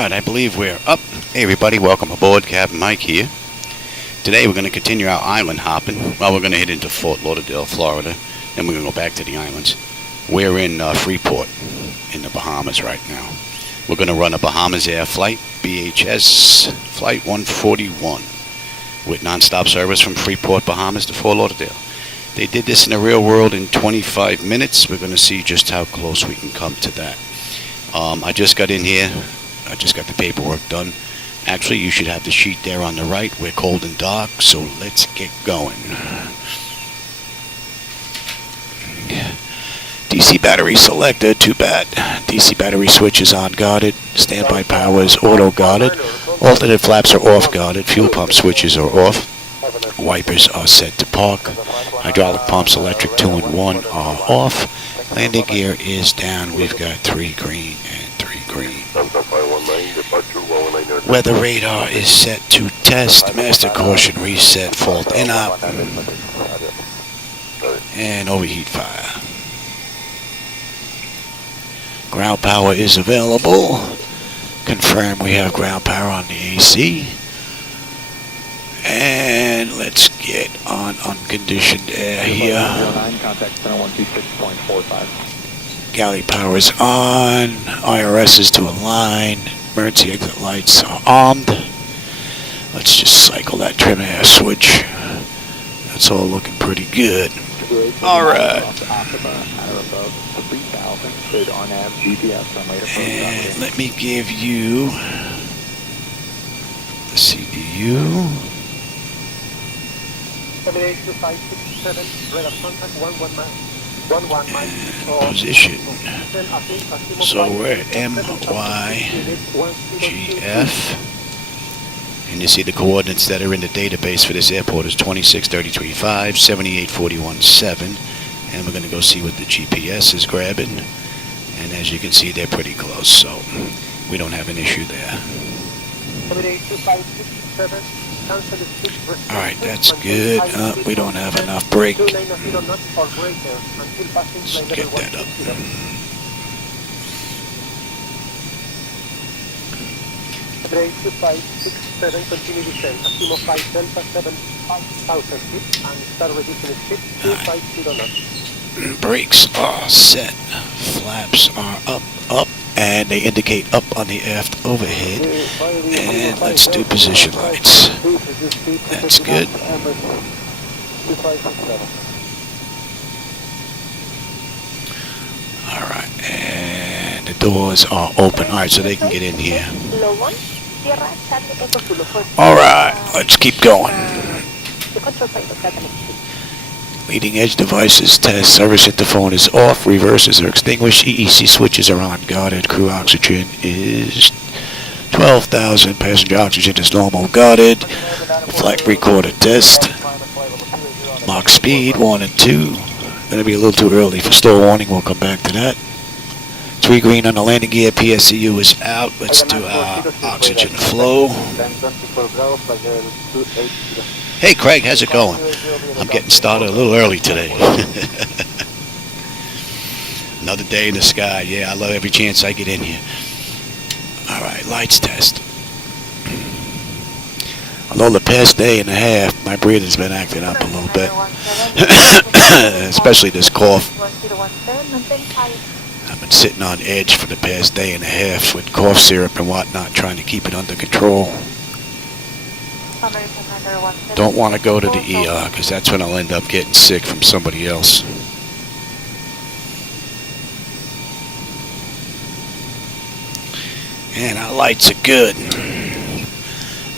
Alright, I believe we're up. Hey everybody, welcome aboard. Captain Mike here. Today we're going to continue our island hopping. Well, we're going to head into Fort Lauderdale, Florida. Then we're going to go back to the islands. We're in Freeport in the Bahamas right now. We're going to run a Bahamasair Flight, BHS Flight 141, with nonstop service from Freeport, Bahamas to Fort Lauderdale. They did this in the real world in 25 minutes. We're going to see just how close we can come to that. I just got in here. I just got the paperwork done. Actually, you should have the sheet there on the right. We're cold and dark, so let's get going. DC battery selected, too bad. DC battery switch is on guarded. Standby power is auto guarded. Alternate flaps are off guarded. Fuel pump switches are off. Wipers are set to park. Hydraulic pumps, electric 2 and 1 are off. Landing gear is down. We've got 3 green and 3 green. Weather radar is set to test. Master caution reset. Fault inop. And overheat fire. Ground power is available. Confirm we have ground power on the AC. And let's get on unconditioned air here. Galley power is on. IRS is to align. Emergency exit lights are armed. Let's just cycle that trim air switch. That's all looking pretty good. Alright. And let me give you the CDU. Position. So we're at MYGF. And you see the coordinates that are in the database for this airport is 2633.5, 7841.7. And we're going to go see what the GPS is grabbing. And as you can see, they're pretty close, so we don't have an issue there. Alright, that's good. We don't have enough brake. Let's get that up. Brakes are set. Flaps are up, and they indicate up on the aft overhead. And let's do position lights. That's good. Alright, and the doors are open. Alright, so they can get in here. Alright, let's keep going. Leading edge devices test. Service interphone is off. Reversers are extinguished. EEC switches are on guarded. Crew oxygen is 12,000. Passenger oxygen is normal guarded. Flight recorder test. Mach speed 1 and 2. Gonna be a little too early for stall warning. We'll come back to that. 3 green on the landing gear. PSCU is out. Let's do our oxygen flow. Hey Craig, how's it going? I'm getting started a little early today. Another day in the sky. Yeah, I love every chance I get in here. Alright, lights test. Although the past day and a half, my breathing's been acting up a little bit. Especially this cough. I've been sitting on edge for the past day and a half with cough syrup and whatnot, trying to keep it under control. Don't want to go to the ER, because that's when I'll end up getting sick from somebody else. And our lights are good.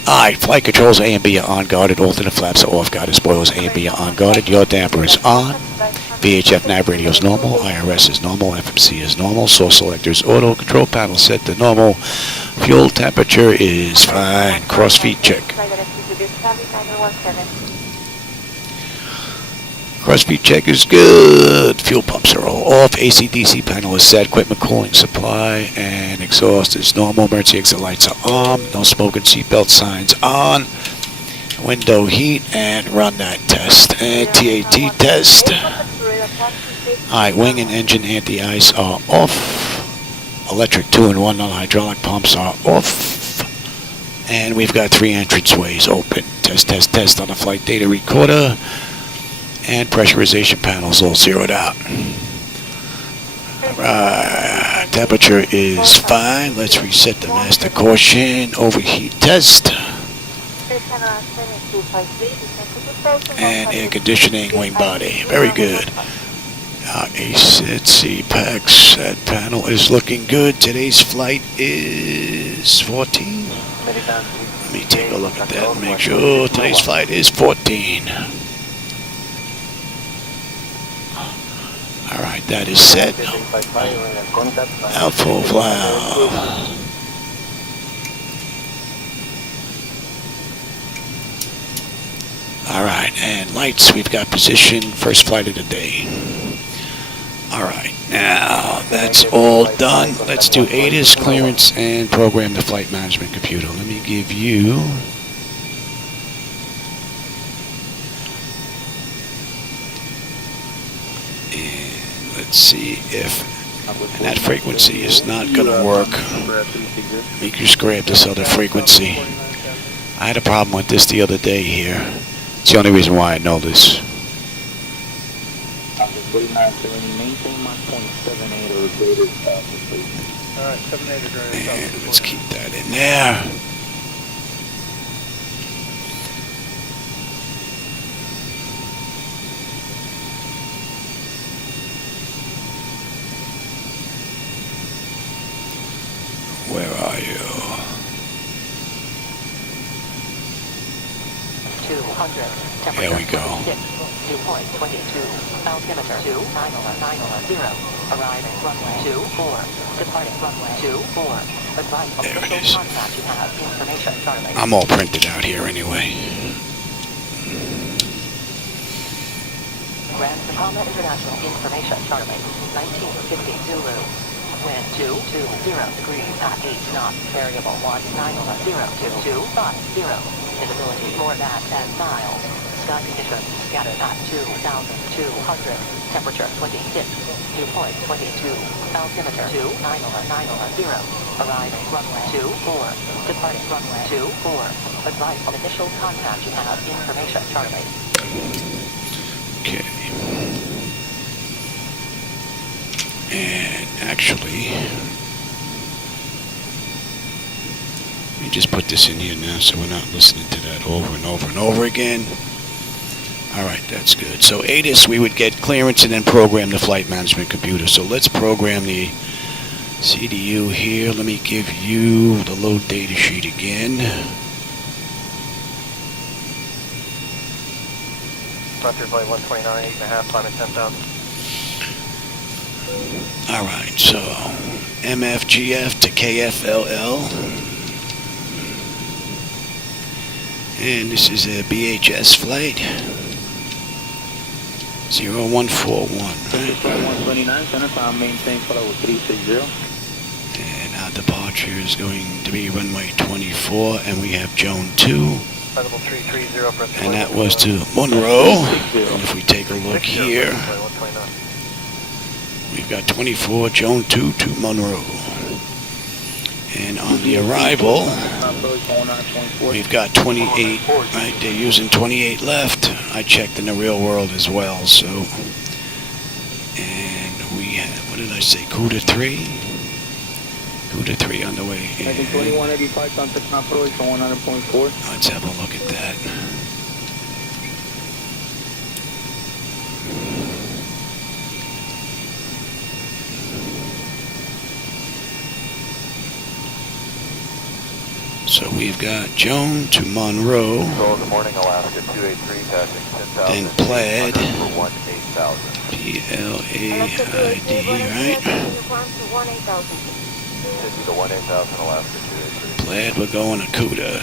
Alright, flight controls A and B are on guarded. Alternate flaps are off guarded. Spoilers A and B are on guarded. Yaw damper is on. VHF nav radio is normal. IRS is normal. FMC is normal. Source selector is auto. Control panel set to normal. Fuel temperature is fine. Cross feed check. Cross feed check is good. Fuel pumps are all off. AC/DC panel is set. Equipment cooling supply and exhaust is normal. Emergency exit lights are on. No smoking seatbelt signs on. Window heat, and run that test. And TAT test. Alright, wing and engine anti-ice are off. Electric 2 and 1 non-hydraulic pumps are off. And we've got 3 entranceways open. Test, test, test on the flight data recorder. And pressurization panels all zeroed out. Alright, temperature is fine. Let's reset the master caution. Overheat test. And air conditioning, wing body. Very good. AC packs, that panel is looking good. Today's flight is 14. Let me take a look at that and make sure. Today's flight is 14. Alright, that is set. Outflow valve. Alright, and lights, we've got position, first flight of the day. Alright, now that's all done. Let's do ATIS, clearance, and program the flight management computer. Let me give you... And let's see if... And that frequency is not going to work. Let me just grab this other frequency. I had a problem with this the other day here. It's the only reason why I know this. And let's keep that in there. Where are you? 200. There we go. 2.22. Altimeter 2990. Arriving runway 24. Departing runway 24. Advise official contact you have information Charlie. I'm all printed out here anyway. Grand Bahama International Information Charlie. 1950 Zulu. Wind 220 degrees at 8 knots. Variable 1902250. Visibility more than 10 miles. Sky conditions scattered at 2,200. Temperature 26. 2.22. Altimeter 2990. Arriving runway 24. Departing runway 24. Advise on initial contact you have information Charlie. Okay. And actually, let me just put this in here now so we're not listening to that over and over and over again. Alright, that's good. So ATIS, we would get clearance and then program the flight management computer. So let's program the CDU here. Let me give you the load data sheet again. Frontier flight 129, 8.5, climate 10,000. Alright, so MYGF to KFLL. And this is a BHS flight. 0141, right? 129, center time, maintain flight 360. And our departure is going to be runway 24, and we have Zone 2. And that was to Monroe. And if we take a look here, we've got 24, Zone 2 to Monroe. And on the arrival, we've got 28, right? They're using 28 left. I checked in the real world as well, so. And we have, what did I say, CUDA 3? CUDA 3 on the way. And 2185 contact approach on 100.4. let's have a look at that. So we've got Joan to Monroe, Control, good morning, Alaska 283, passing 10,000. then Plaid, For 18000. P-L-A-I-D, right? Sydney to 18000, Alaska 283. Plaid, we're going to CUDA.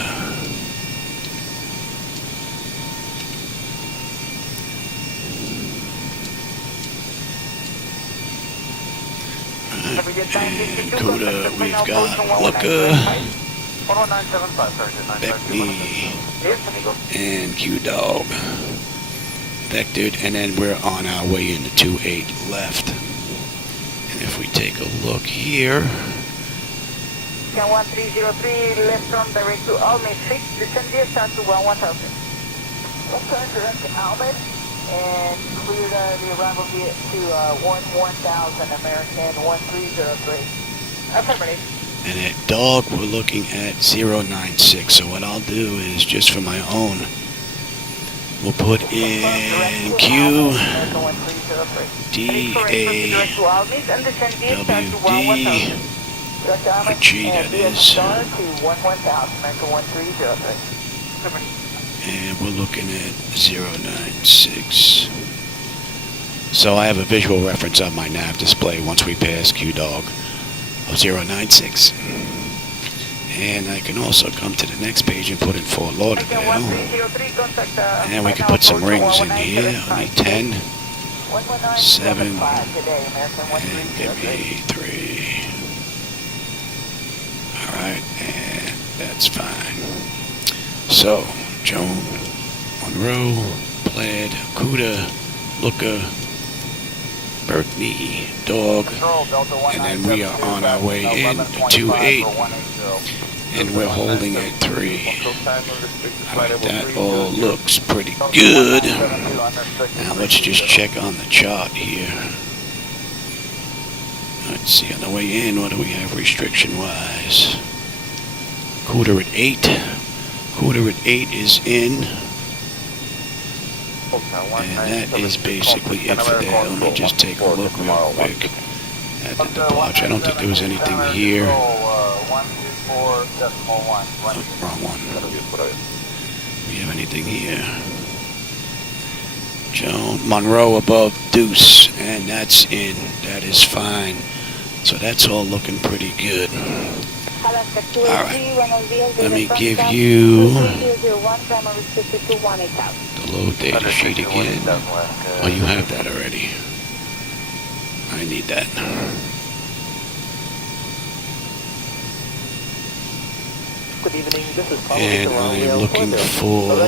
Right. And CUDA, we've got Looker, Beckney, and Q-Dog. Vectored, and then we're on our way into 28 left. And if we take a look here, Scan 1303, left turn direct to Almond 6, descend via start to 1000. Left turn direct to Almond, and clear the arrival via to 1000, American 1303. Affirmative. and at dog we're looking at 096. So what I'll do is, just for my own, we'll put in Q D A W D G, that is, and we're looking at 096. So I have a visual reference on my nav display once we pass Q dog of 096. And I can also come to the next page and put in Fort Lauderdale. And we can put some rings in here. I need 10, 7, and give me 3. Alright, and that's fine. So, Joan, Monroe, Plaid, Cuda, Looker, Berkney, Dog, and then we are on our way in to 8, and we're holding at 3. Alright, that all looks pretty good. Now let's just check on the chart here. Let's see, on the way in, what do we have restriction-wise? Cuda at 8. Cuda at 8 is in. And that is basically it for that. Let me just take a look real quick at the departure. I don't think there was anything here. Oh, wrong one. We have anything here? Joan, Monroe above Deuce, and that's in. That is fine. So that's all looking pretty good. Alright, let me give you the load data sheet again. Oh, you have that already. I need that. Good evening, this is And I'm looking for... I'm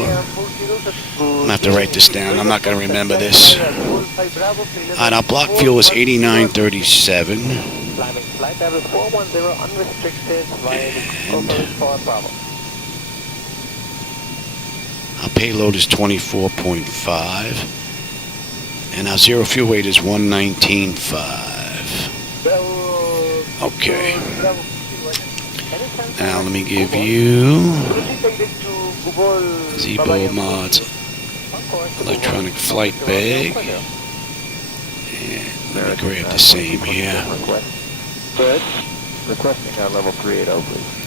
going to have to write this down. I'm not going to remember this. Alright, our block fuel is 8937. Climbing flight level 410 unrestricted via Fort Bravo. Our payload is 24.5. And our zero fuel weight is 119.5. Okay. Now let me give you Zibo mods electronic flight bag, and let me grab the same here. Requesting on level 380, please.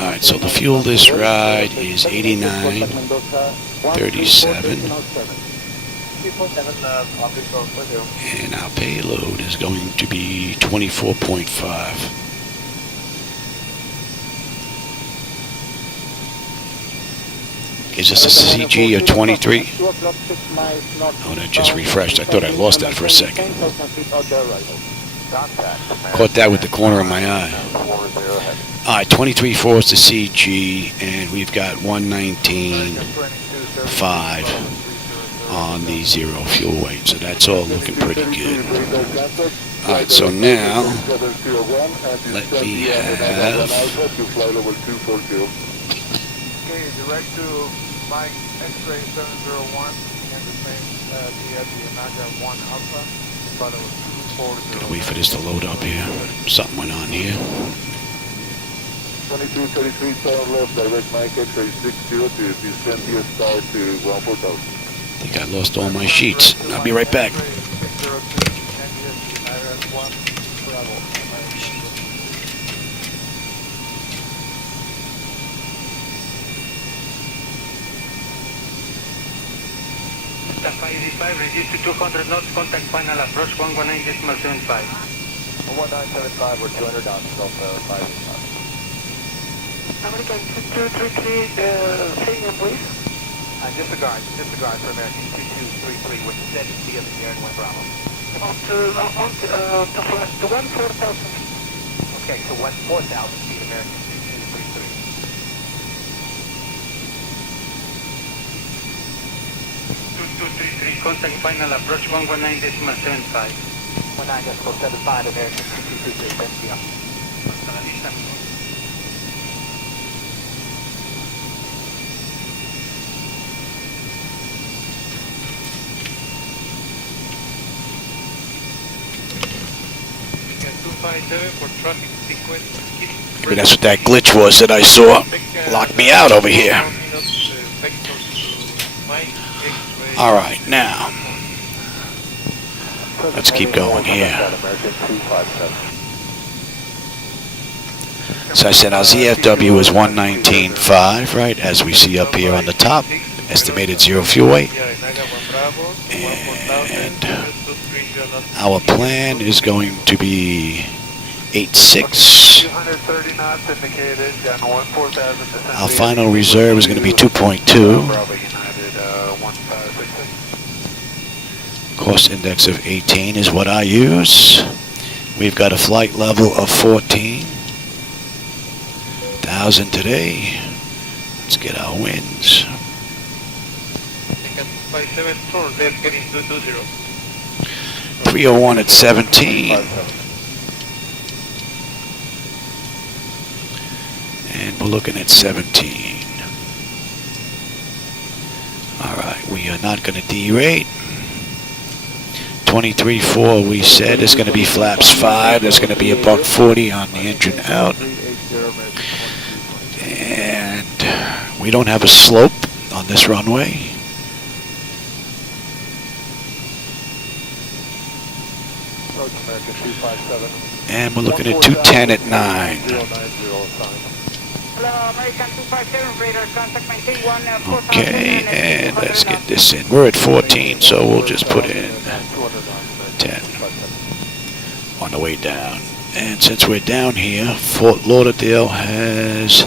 Alright, so the fuel this ride is 8937, and our payload is going to be 24.5. Gives us a CG of 23. Oh, that just refreshed. I thought I lost that for a second. Caught that with the corner of my eye. Alright, 23.4 is the CG, and we've got 119.5 on the zero fuel weight. So that's all looking pretty good. Alright, so now, let me have... Okay, direct to Mike X-ray 701 and the same via the Naga 1 Alpha. Follow 240. Gotta wait for this to load up here. Something went on here. 2233 turn left, direct Mike X-ray 60 to descend via star to 14000. I think I lost all my sheets. I'll be right back. Register 200 knots, contact final approach 119.75. 1975, we're 200 knots, Delta 585. American 2233, signal please. Disregard for American 2233, we're steady via the air and 1 Bravo. To 14000. Okay, so 14000 feet, American 2233. 2233, contact final approach 119.75. 19.75, American 223, NCO. Hasta la vista, amigo. Beacon 257 for traffic sequence. Maybe that's what that glitch was that I saw. Locked me out over here. All right, now let's keep going here. So I said our ZFW is 119.5, right, as we see up here on the top. Estimated zero fuel weight. And our plan is going to be 86. 230 knots indicated, down 14,000. Our final reserve is going to be 2.2. Bravo United 1566. Cost index of 18 is what I use. We've got a flight level of 14,000 today. Let's get our winds. 257 left getting 220. 301 at 17. And we're looking at 17. All right, we are not going to derate. 23.4 we said is going to be flaps 5. There's going to be a $140 on the engine out. And we don't have a slope on this runway. And we're looking at 210 at 9. Hello, American 257, radar contact maintain 1 Okay, and let's get this in. We're at 14, so we'll just put in 10 on the way down. And since we're down here, Fort Lauderdale has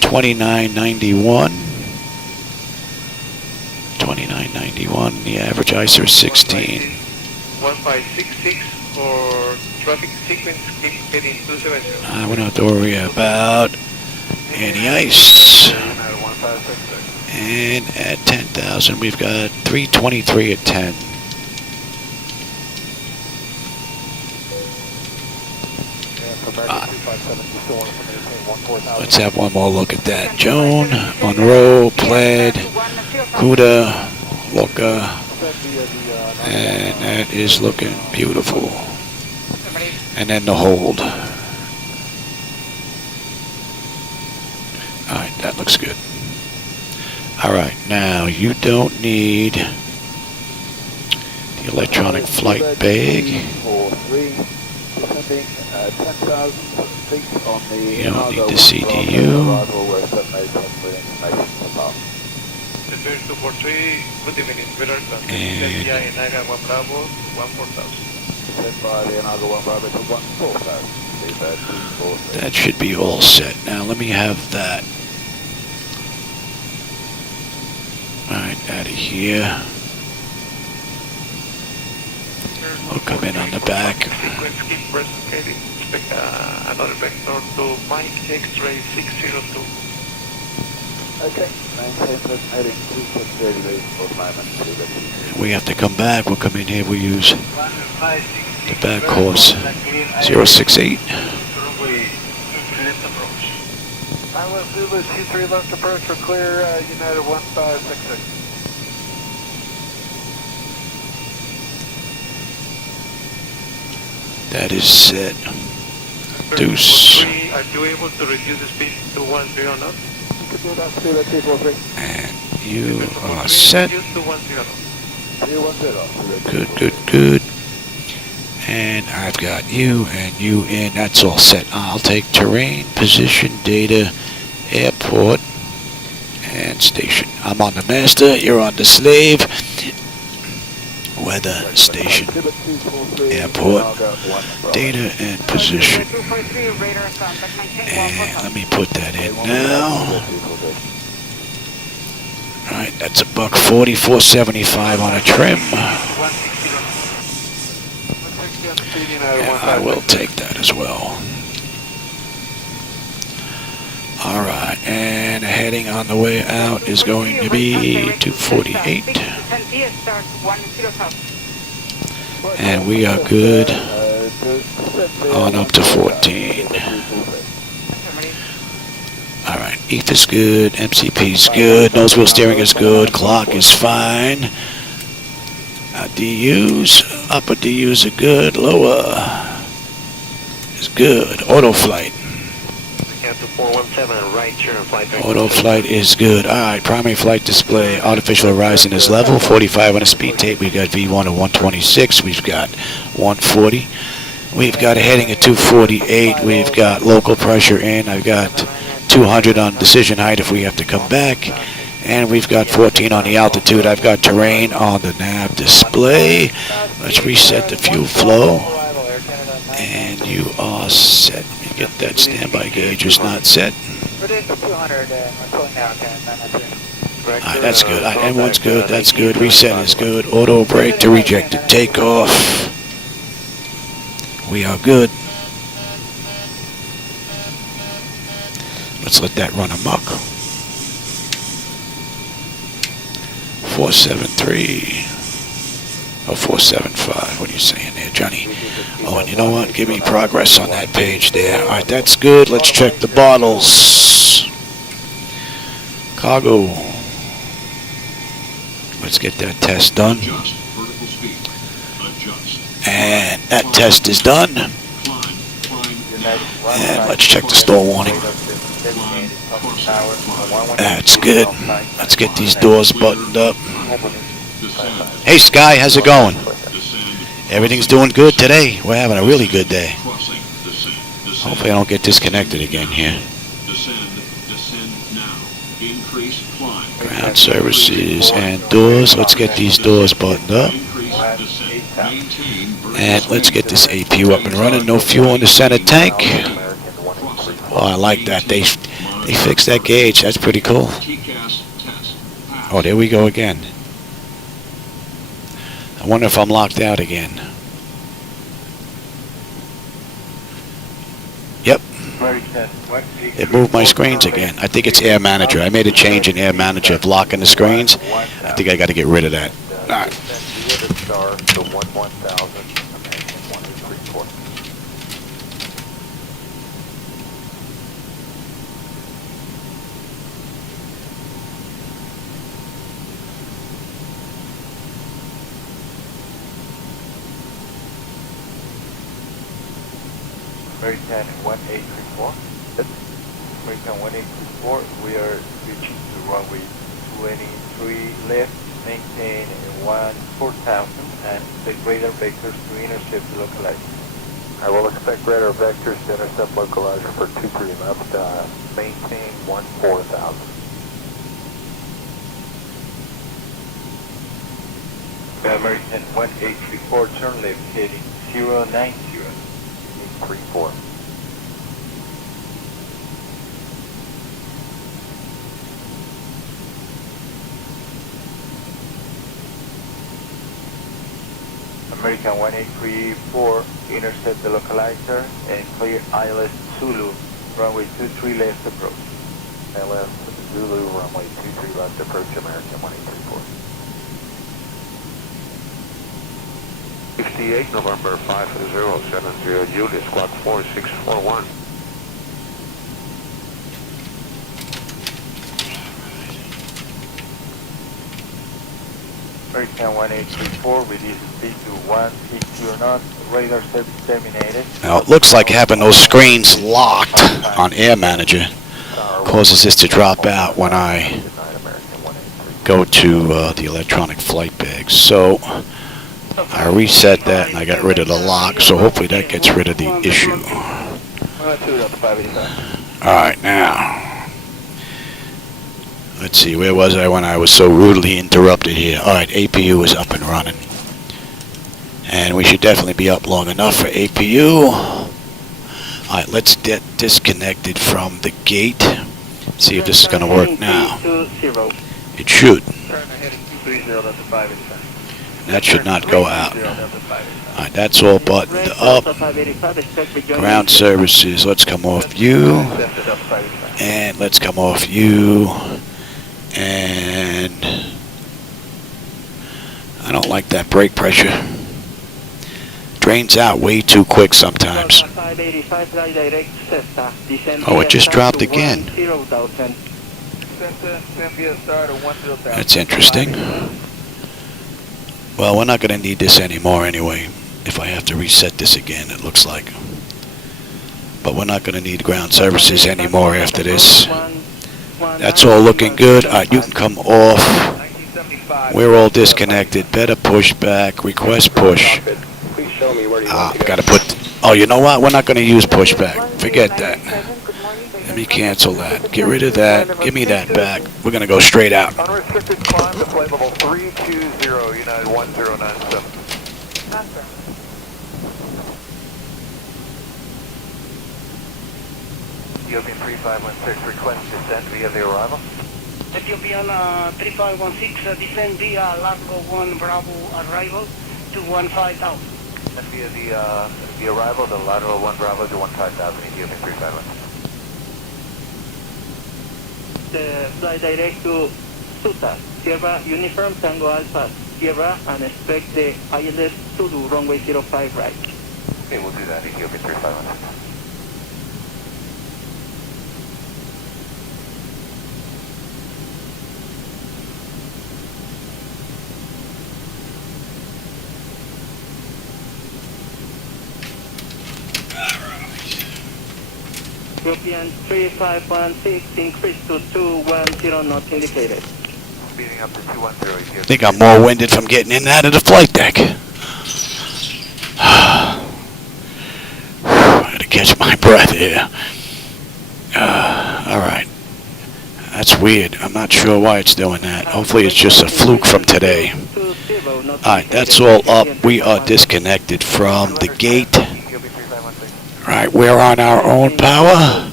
2991. 2991. The average ISO is 16. 1566 for traffic sequence, keep heading 270. I won't have to worry about any ice. And at 10,000, we've got 323 at 10. Let's have one more look at that. Joan, Monroe, Plaid, Huda, Loca, and that is looking beautiful. And then the hold. Alright, that looks good. Alright, now you don't need the electronic flight bag. You don't need the CDU. Return 243, good evening, Velar, And Naga 1 Bravo, 14,000. that should be all set. Now let me have that. Alright, out of here. We'll come in on the back. Sequence, keep present, expect another vector to Mike X-ray 602. Okay, maintain present heading 260 degrees for the moment. We have to come back. We'll come in here. We'll use the back course 068. Island Zulu 23 left approach for clear, United 1566. That is set. Deuce. Are you able to reduce the speed to 10 knots? You can do that, see that 243. And you are set. Reduce to 10. 210. Good, good, good. And I've got you and you in. That's all set. I'll take terrain, position, data, airport, and station. I'm on the master. You're on the slave. Weather, station, airport, data, and position. And let me put that in now. Alright, that's a $140, $475 on a trim. And I will take that as well. Alright, and heading on the way out is going to be 248. DS start 10,000. And we are good on up to 14. Alright, ETH is good, MCP is good, nose wheel steering is good, clock is fine. DUs, upper DUs are good, lower is good. Auto flight. Captain 417, right turn, flight deck. Auto flight is good. Alright, primary flight display, artificial horizon is level, 45 on a speed tape. We've got V1 at 126, we've got 140. We've got a heading at 248, we've got local pressure in, I've got 200 on decision height if we have to come back. And we've got 14 on the altitude. I've got terrain on the nav display. Let's reset the fuel flow. And you are set. Let me get that standby gauge is not set. Alright, that's good. Alright, M1's good. That's good. Reset is good. Auto brake to rejected takeoff. We are good. Let's let that run amok. 473 or 475. What are you saying there, Johnny? Oh, and you know what? Give me progress on that page there. All right, that's good. Let's check the bottles. Cargo. Let's get that test done. And that test is done. And let's check the stall warning. That's good. Let's get these doors buttoned up. Hey Sky, how's it going? Everything's doing good today. We're having a really good day. Hopefully I don't get disconnected again here. Ground services and doors. Let's get these doors buttoned up. And let's get this APU up and running. No fuel in the center tank. Oh, I like that. They fixed that gauge. That's pretty cool. Oh, there we go again. I wonder if I'm locked out again. Yep. It moved my screens again. I think it's Air Manager. I made a change in Air Manager blocking the screens. I think I got to get rid of that. All right. American 1834. American 1834, we are reaching to runway 23 left, maintain 14,000 and expect radar vectors to intercept the localizer. I will expect radar vectors to intercept localizer for 23 left, maintain 14,000. American 1834, turn left heading 090. 34. American 1834, intercept the localizer and clear ILS Zulu, runway 23 left approach. ILS Zulu, runway 23 left approach, American 1834. 68, November 5070, Juliet, squawk 4641. American 1834, reduce speed to 160 knots, radar service terminated. Now it looks like having those screens locked on Air Manager causes this to drop out when I go to the electronic flight bag. So I reset that and I got rid of the lock, so hopefully that gets rid of the issue. Alright, now let's see, where was I when I was so rudely interrupted here? Alright, APU is up and running. And we should definitely be up long enough for APU. Alright, let's get disconnected from the gate. See if this is going to work now. It should. That should not go out. Alright, that's all buttoned up. Ground services, let's come off you. And let's come off you. And like that brake pressure. Drains out way too quick sometimes. Oh, it just dropped again. That's interesting. Well, we're not going to need this anymore anyway. If I have to reset this again, it looks like. But we're not going to need ground services anymore after this. That's all looking good. You can come off. We're all disconnected. Better push back. Request push. Gotta put. Oh, you know what? We're not going to use pushback. Forget that. Let me cancel that. Get rid of that. Give me that back. We're going to go straight out. Unrestricted climb to flight level 320, United 1097. Ethiopian 3516, request descent via the arrival. Ethiopian 3516, descend via Largo 1 Bravo arrival to 15,000. And via the arrival, the lateral 1 Bravo to 15,000, Ethiopian 351. The fly direct to Suta, Sierra Uniform Tango Alpha, Sierra, and expect the ILS to do runway 05 right. Okay, we'll do that, Ethiopian 351. European 3516, increase to 210, not indicated. Speeding up to 210, Ethiopian. I think I'm more winded from getting in and out of the flight deck. I gotta catch my breath here. Alright. That's weird. I'm not sure why it's doing that. Hopefully it's just a fluke from today. Alright, that's all up. We are disconnected from the gate. Alright, we're on our own power.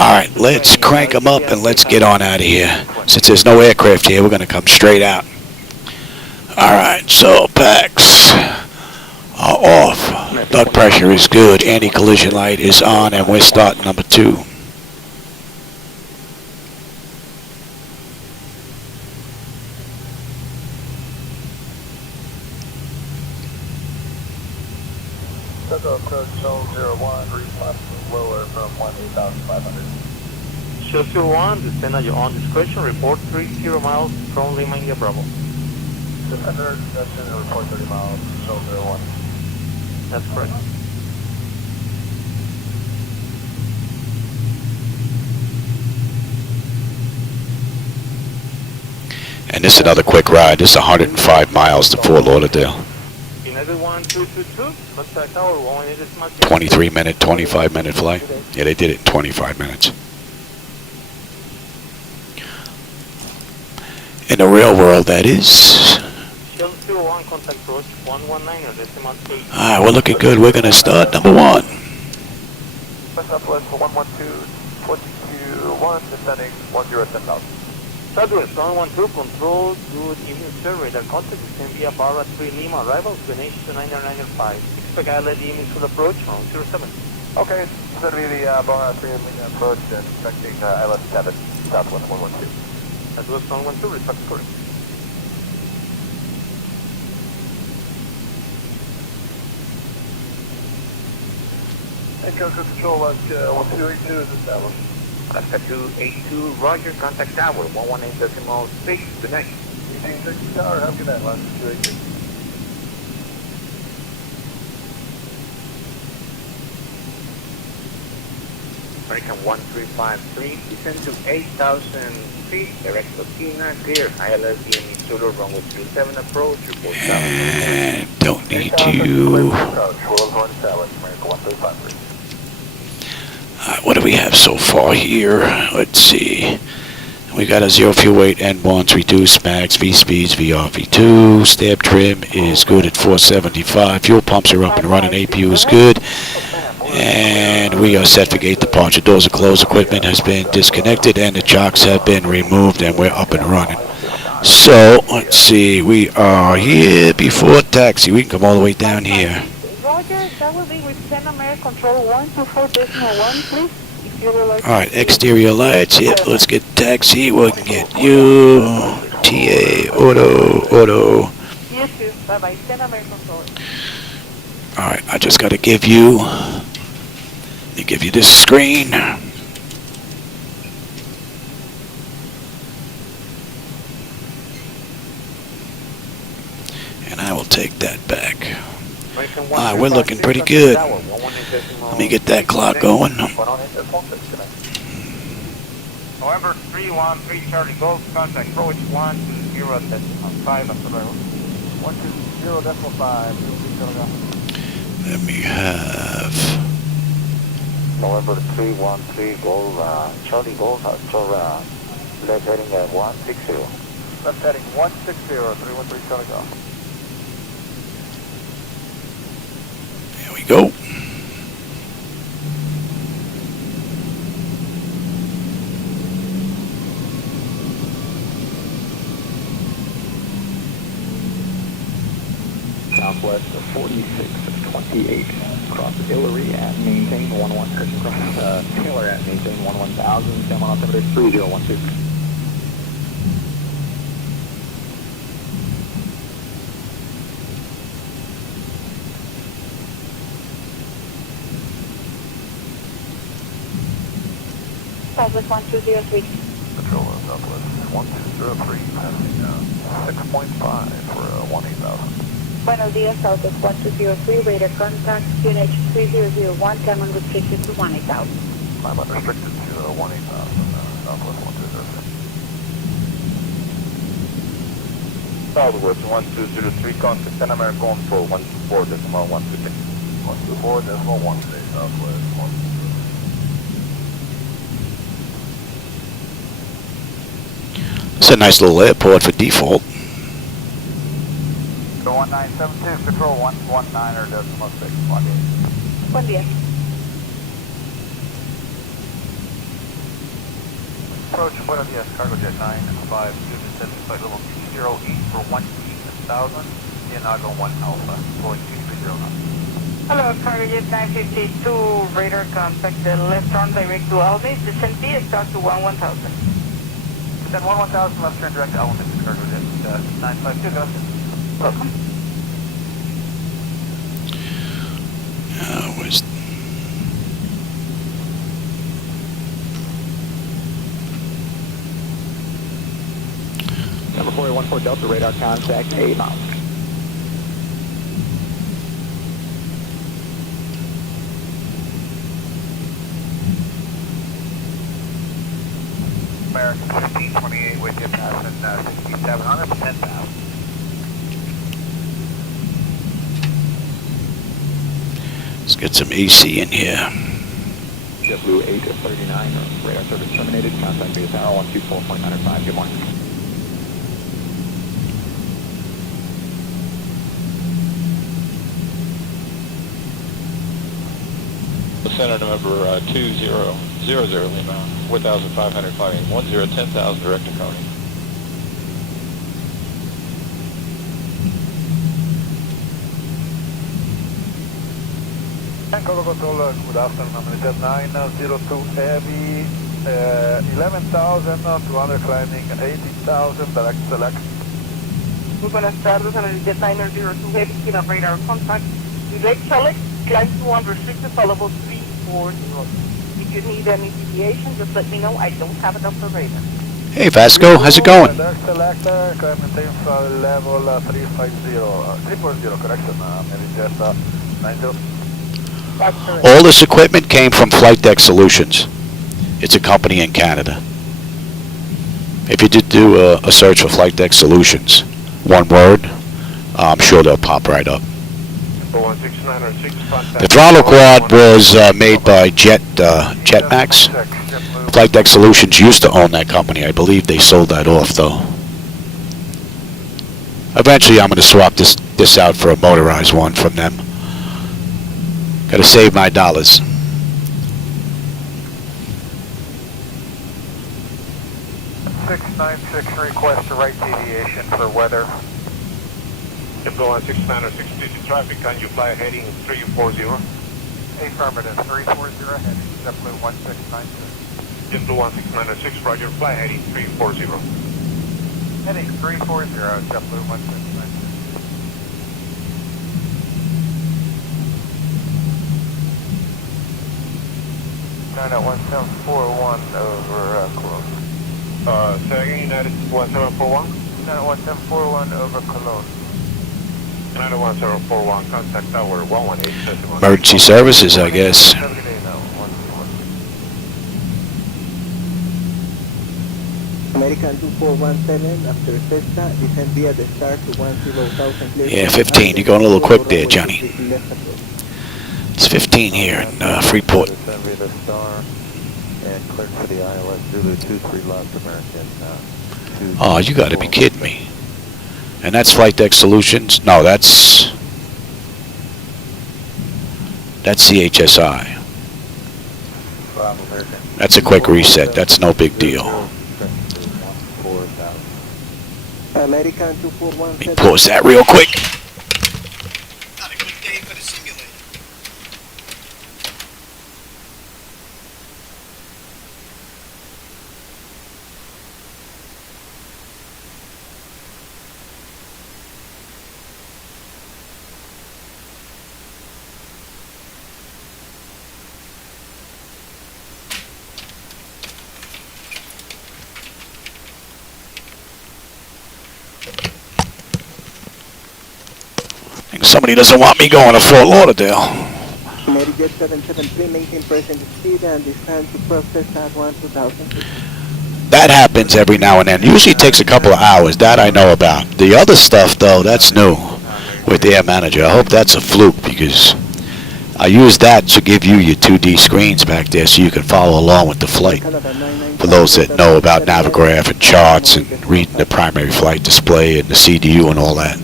Alright, let's crank them up and let's get on out of here. Since there's no aircraft here, we're going to come straight out. Alright, so packs are off. Blood pressure is good. Anti-collision light is on, and we're starting number 2. Approach Shoal 01, reflux lower from 18,500. Show 01, descend at your own discretion, report 30 miles from Lima India Bravo. Defender, descend and report 30 miles, Shoal 01. That's correct. And this is another quick ride. This is 105 miles to Fort Lauderdale. United 1222, contact tower 118. 23-minute, 25-minute flight. Yeah, they did it in 25 minutes. In the real world, that is. Shell 01, contact approach 119 or decimal 3. Alright, we're looking good. We're going to start number 1. West Southwest 112, 22-1, descending 1010,000. Southwest 112, control, good evening sir, radar contact, descend via Barra 3 Lima, arrival, Ganesh to 9905. Expect ILS evening full approach from 07. Okay, it's going to be the Bahama 3 Lima approach and expecting ILS 7, Southwest 112. Southwest 112, respect correct. And Coastal Control, 1282 is established. Alaska 282, Roger, contact tower 118.6, good night. Eugene 60 Tower, have a good night, Alaska 282. American 1353, descend to 8,000 feet, direct to Tina, clear, ILS DME Zulu, runway 37 approach, report down. And don't need to. What do we have so far here? Let's see. We got a 0 fuel weight N1s, reduced max, V speeds, VRV2. Stab trim is good at 475. Fuel pumps are up and running. APU is good. And we are set for gate departure. Doors are closed. Equipment has been disconnected and the chocks have been removed and we're up and running. So, let's see. We are here before taxi. We can come all the way down here. Roger, that will be with 10 American Control 124.1, please. If you would like. Alright, exterior lights. Yep, let's get taxi. We can get you. TA, auto. Yes, Bye-bye. Stand American control. Alright, I just gotta give you this screen. And I will take that back. Alright, we're looking pretty good. Let me get that clock going. November 313 Charlie Golf, contact approach 120.5 after arrival. 120.5. Let me have... November 313 Golf, Charlie Golf, left heading at 160. Left heading 160, 313 Charlie Golf. Here we go. Southwest 4628. Cross Hillary at maintain 11. Cross Taylor at maintain 11,000. Come on altimeter 3012. Southwest 1203. Patrol Southwest 1203, passing 6.5 for 18,000. Buenos dias, Southwest 1203, radar contact, QNH 3001, time unrestricted to 18,000. I'm unrestricted to 18,000, Southwest 1203. Southwest 1203, contact Pan American for 124.130. 124.130, Southwest 1. It's a nice little airport for default. 1972, Control 119er, decimal 618. Buen día. Approach, buenos dias, cargo jet 95, unit 7, flight level 208 for 1,000, Ianago 1 Alpha, going 230 knots. Hello, Carrier 952, radar contact, the left turn direct to Almes, descent B, start to 11,000. Descend 11,000, left turn direct to Almes, cargo jet 952, go ahead. Welcome. Where's... Number 414 Delta radar contact, A mount. American 1528, with you passing 6,700, 10,000. Let's get some AC in here. W839, radar service terminated, contact via tower 124.95, good morning. Center November 2000 Lima, 4,500 flying, 10,000 direct to Coney. Control Control, good afternoon, I'm Jet 902 Heavy, 11,200 climbing, 18,000 direct select. Muy buenas tardes, Jet 902 Heavy, Kina radar contact, direct select, climb to unrestricted, level 340. If you need any deviation, just let me know, I don't have enough for radar. Hey Vasco, how's it going? Direct select, climb maintain level 340, correction, Jet 92. All this equipment came from Flightdeck Solutions. It's a company in Canada. If you did do a search for Flightdeck Solutions, one word, I'm sure they'll pop right up. The throttle quad was made by Jetmax. Flightdeck Solutions used to own that company. I believe they sold that off though. Eventually I'm going to swap this out for a motorized one from them. Gotta save my dollars. .696 request a right deviation for weather. Go on 6962 traffic, can you fly heading 340? Affirmative, 340 heading, JetBlue 1692. JetBlue 1696, roger, fly heading 340. Heading 340, JetBlue 1692. 91741 over Cologne. Say again, United 1741? 91741 over Cologne. 91741, contact tower 118. Emergency services, I guess. American 2417 after Cessna, descend via the start to 10,000. Yeah, 15. You're going a little quick there, Johnny. It's 15 here in Freeport. Descend via the star and clear for the ILS Zulu 23 left American. Oh, you got to be kidding me. And that's Flightdeck Solutions? No, that's CHSI. That's a quick reset. That's no big deal. American Let me 2417. pause that real quick. Not a good day for the simulator. Somebody doesn't want me going to Fort Lauderdale. American 773, maintain present speed and descend to process at 1,000. That happens every now and then. Usually takes a couple of hours. That I know about. The other stuff, though, that's new with the Air Manager. I hope that's a fluke because I use that to give you your 2D screens back there so you can follow along with the flight. For those that know about Navigraph and charts and reading the primary flight display and the CDU and all that.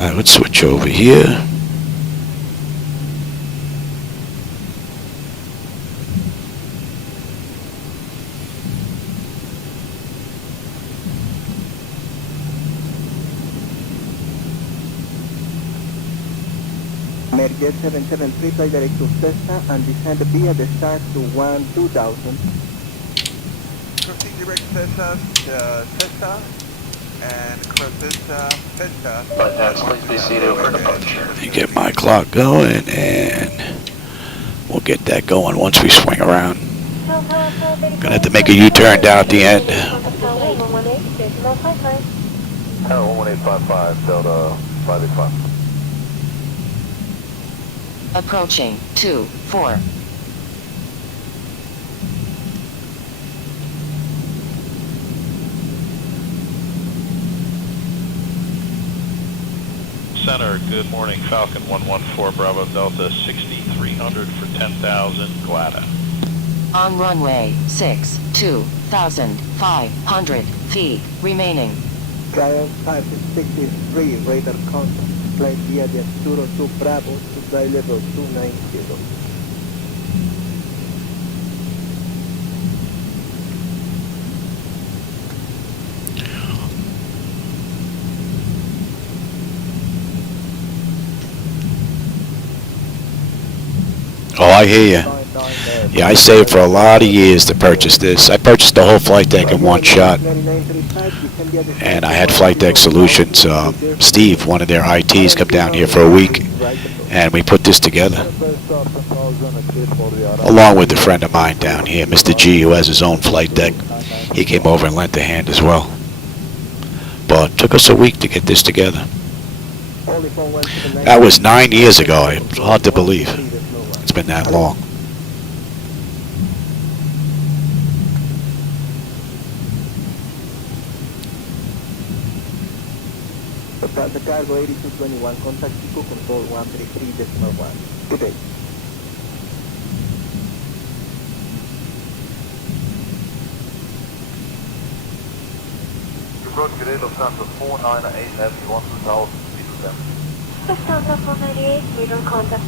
Alright, let's switch over here. American 773, fly direct to Cessna and descend via the start to 2,000. Proceed direct Cessna, Cessna, and cross Cessna. Please be seated for departure. Let me get my clock going and we'll get that going once we swing around. Gonna have to make a U-turn down at the end. 1855 Delta 585. Approaching 2-4. Center, good morning. Falcon 114 Bravo Delta 6300 for 10,000 Glada. On runway 6, 2,500 feet remaining. Trial 563, radar contact. Flight via the Arturo 2 Bravo to fly level 290. Oh, I hear you. Yeah, I saved for a lot of years to purchase this. I purchased the whole flight deck in one shot. And I had Flightdeck Solutions. Steve, one of their ITs, come down here for a week. And we put this together. Along with a friend of mine down here, Mr. G, who has his own flight deck. He came over and lent a hand as well. But it took us a week to get this together. That was 9 years ago. It's hard to believe. It's been that long. The cargo 8221, contact Zibo control 133.1. Good day. Approach G'day Lufthansa 498 Left, you want 2,000 feet with them. Lufthansa 498, radar contact.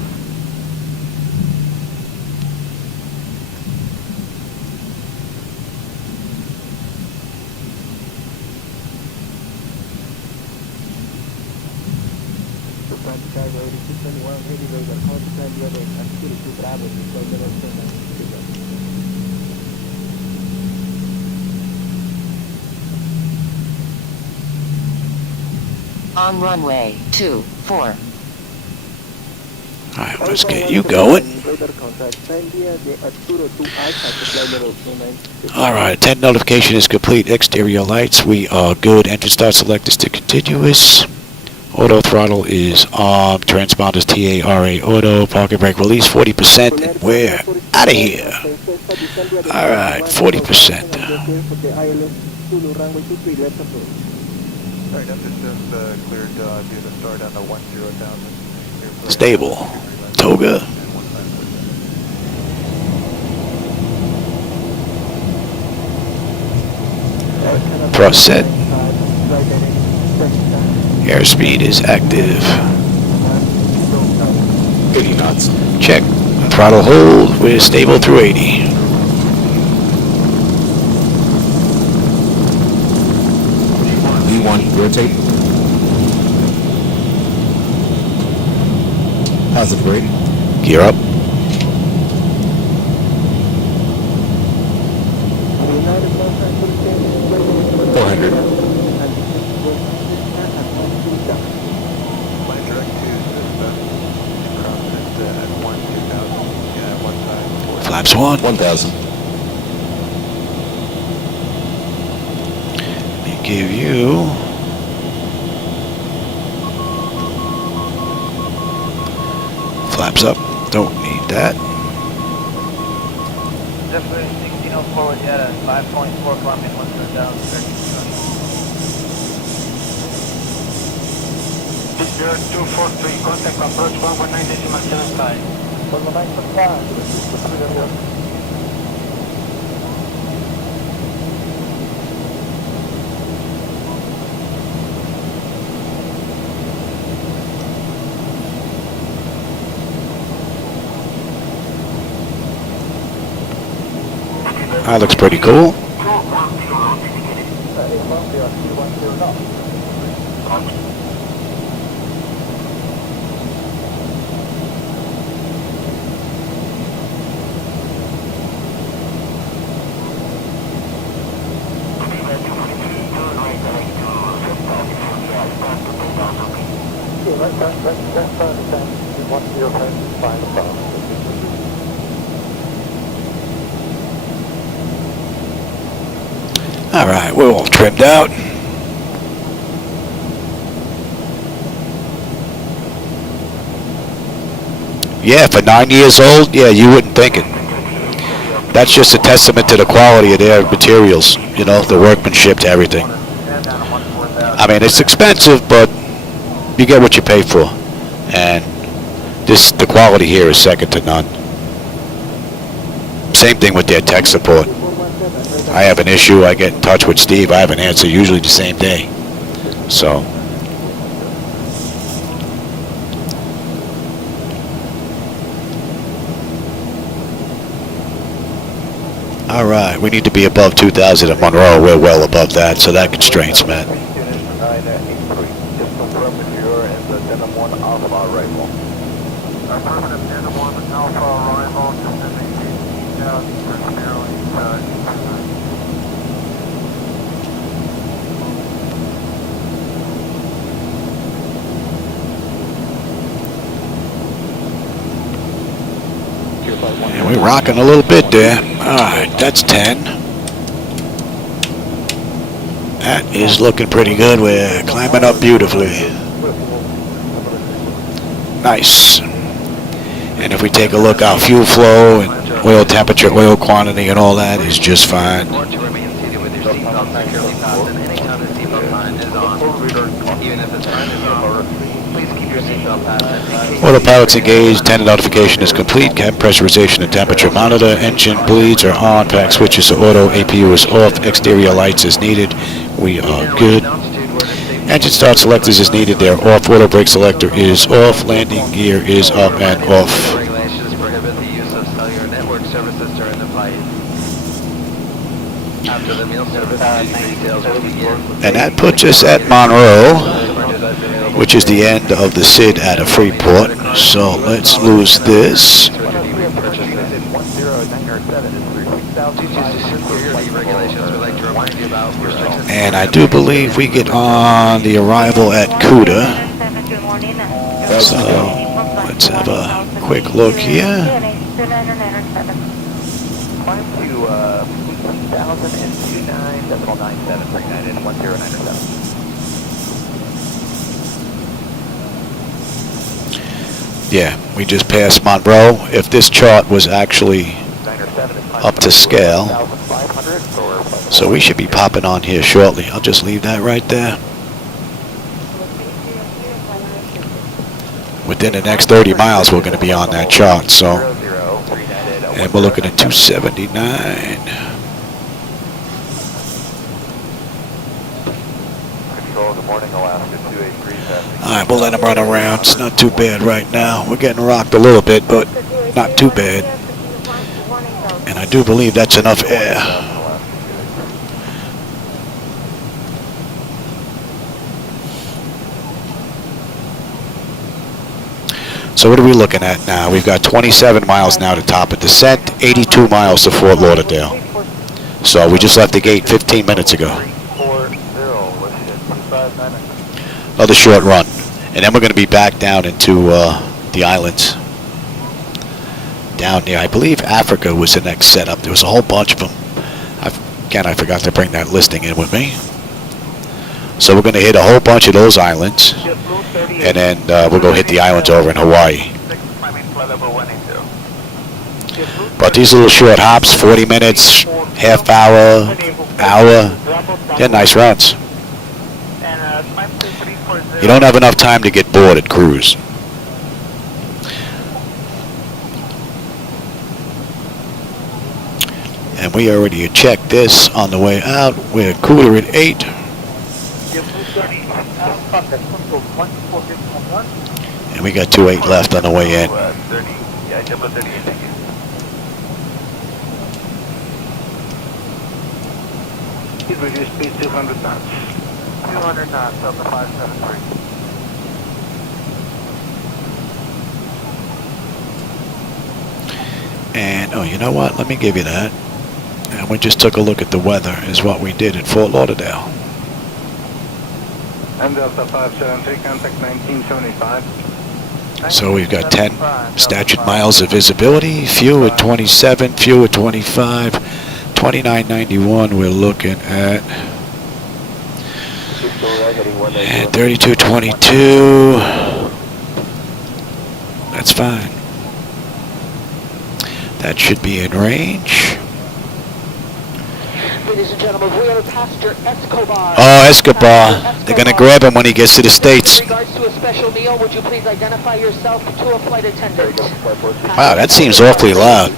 Cargo 8221, heavy radar contact via the Arturo 2 Bravo to fly level 290. On runway 24. Alright, let's get you going. radar contact. Climb via the Arturo 2 Alpha to flight level 296. Alright, 10 notification is complete. Exterior lights, we are good. Engine start select is to continuous. Auto throttle is on. Transponders TARA auto. Parking brake release 40%. And we're out of here. Alright, 40%. Alright, this is just cleared via the start on the 10,000. Stable. Toga. Thrust set. Airspeed is active. 80 knots. Check. Throttle hold. We're stable through 80. V1, rotate. Positive brake. Gear up. Flaps 1. 1,000. Let me give you flaps up. Don't need that. Definitely 16 forward at a 5.4 climbing 1 down 243, contact approach 119.75. That looks pretty cool. Alright, we're all trimmed out. Yeah, for 9 years old, yeah, you wouldn't think it. That's just a testament to the quality of their materials, you know, the workmanship to everything. I mean, it's expensive, but you get what you pay for. And the quality here is second to none. Same thing with their tech support. I have an issue, I get in touch with Steve, I have an answer usually the same day. So. Alright, we need to be above 2,000 at Monroe. We're well above that, so that constraint's met. Just confirm if you're in the Denim 1 Alpha arrival. Affirmative, Denim 1 Alpha arrival, just indicating down for barely Yeah, we're rocking a little bit there. Alright, that's 10. That is looking pretty good. We're climbing up beautifully. Nice. And if we take a look, our fuel flow and oil temperature, oil quantity, and all that is just fine. Autopilot's engaged, tender notification is complete, cabin pressurization and temperature monitor, engine bleeds are on, pack switches are auto, APU is off, exterior lights is needed, we are good. Engine start selectors is needed, they're off, auto brake selector is off, landing gear is up and off. Regulations prohibit the use of cellular network services during the flight. After the meal service, details will begin. And that puts us at Monroe, which is the end of the SID at a Freeport. So let's lose this. And I do believe we get on the arrival at Cuda. So let's have a quick look here. 2997. Climb to 1029.97 for United 1097. Yeah, we just passed Monroe. If this chart was actually up to scale, so we should be popping on here shortly. I'll just leave that right there. Within the next 30 miles, we're going to be on that chart. So, and we're looking at 279. Control, good morning, Alaska 283. All right, we'll let him run around. It's not too bad right now. We're getting rocked a little bit, but not too bad. And I do believe that's enough air. So what are we looking at now? We've got 27 miles now to top of descent, 82 miles to Fort Lauderdale. So we just left the gate 15 minutes ago. Another short run. And then we're going to be back down into the islands. Down there, I believe Africa was the next setup. There was a whole bunch of them. Again, I forgot to bring that listing in with me. So we're going to hit a whole bunch of those islands. And then we'll go hit the islands over in Hawaii. But these little short hops, 40 minutes, half hour, they're nice runs. You don't have enough time to get bored at cruise. And we already checked this on the way out. We're cooler at 8. And we got 28 left on the way in. Reduce speed 200 knots. 200 knots, Delta 573. And, oh, you know what? Let me give you that. And we just took a look at the weather, is what we did at Fort Lauderdale. And Delta 573, contact 1975. So we've got 10 statute miles of visibility, fuel at 27, fuel at 25, 29.91 we're looking at. And 32.22. That's fine. That should be in range. Ladies and gentlemen, we have a passenger Escobar. Oh, Escobar. They're going to grab him when he gets to the States. In regards to a special meal, would you please identify yourself to a flight attendant? Wow, that seems awfully loud.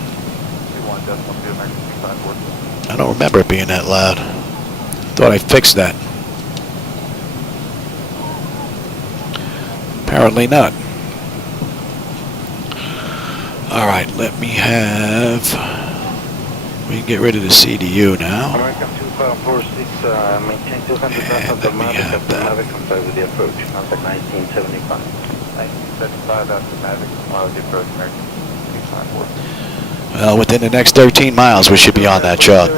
I don't remember it being that loud. Thought I fixed that. Apparently not. All right, let me have... We can get rid of the CDU now. American 2546, maintain 200 knots of the Mavic at the Mavic comply with the approach. Contact 1975. 1975, that's the Mavic, the approach, American 254. Well, within the next 13 miles, we should be on that chart.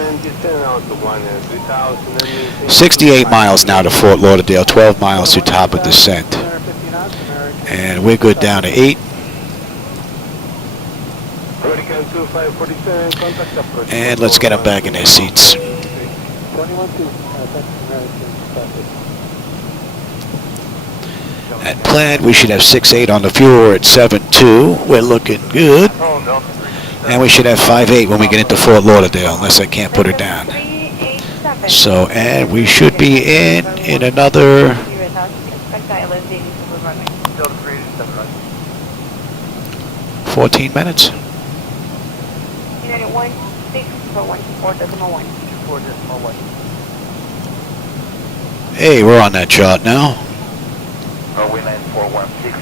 68 miles now to Fort Lauderdale, 12 miles to top of descent. And we're good down to 8. And let's get them back in their seats. At Plaid, we should have 6.8 on the fuel. We're at 7.2. We're looking good. And we should have 5.8 when we get into Fort Lauderdale, unless I can't put it down. So, and we should be in another 14 minutes. United 16.14.1. Hey, we're on that chart now. Runway 9416.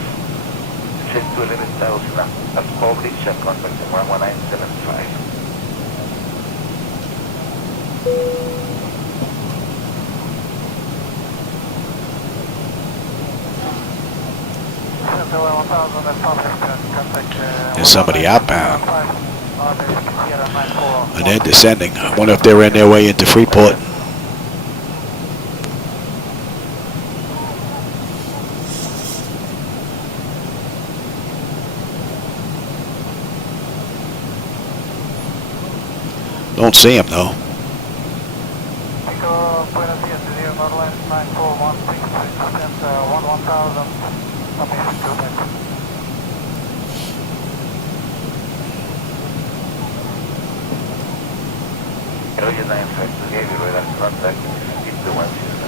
Descend to 11,000. That's public. Check contact 11975. There's somebody outbound. And they're descending. I wonder if they're in their way into Freeport. Don't see him though. Echo, buenos dias, Zero, Northland 9416, descent 1000, amazing contact. Roger 952 Heavy, radar contact, keep the 167.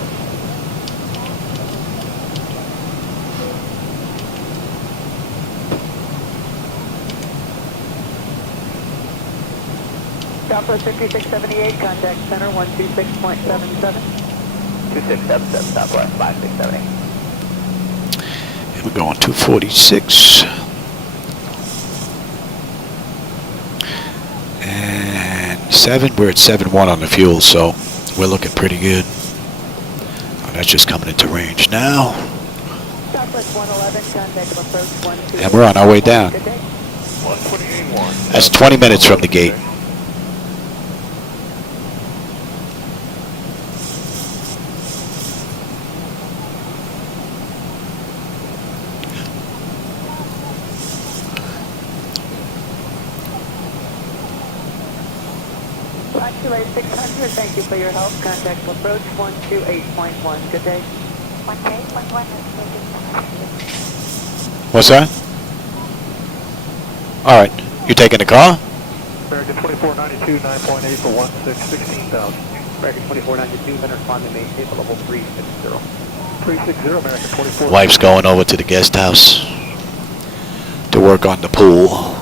Southwest 5678, contact center 126.77. 2677 Southwest 5678. And we're going 246. And 7, we're at 7-1 on the fuel, so we're looking pretty good. Oh, that's just coming into range now. Southwest 111, contact approach 12. And we're on our way down. 128.1. That's 20 minutes from the gate. Flight 600, thank you for your help. Contact approach 128.1. Good day. 18.1 What's that? All right, you taking the car? American 2492, 9.8 for 16,000. American 2492, center climbing main table level 360. 360, American 24. Wife's going over to the guest house to work on the pool.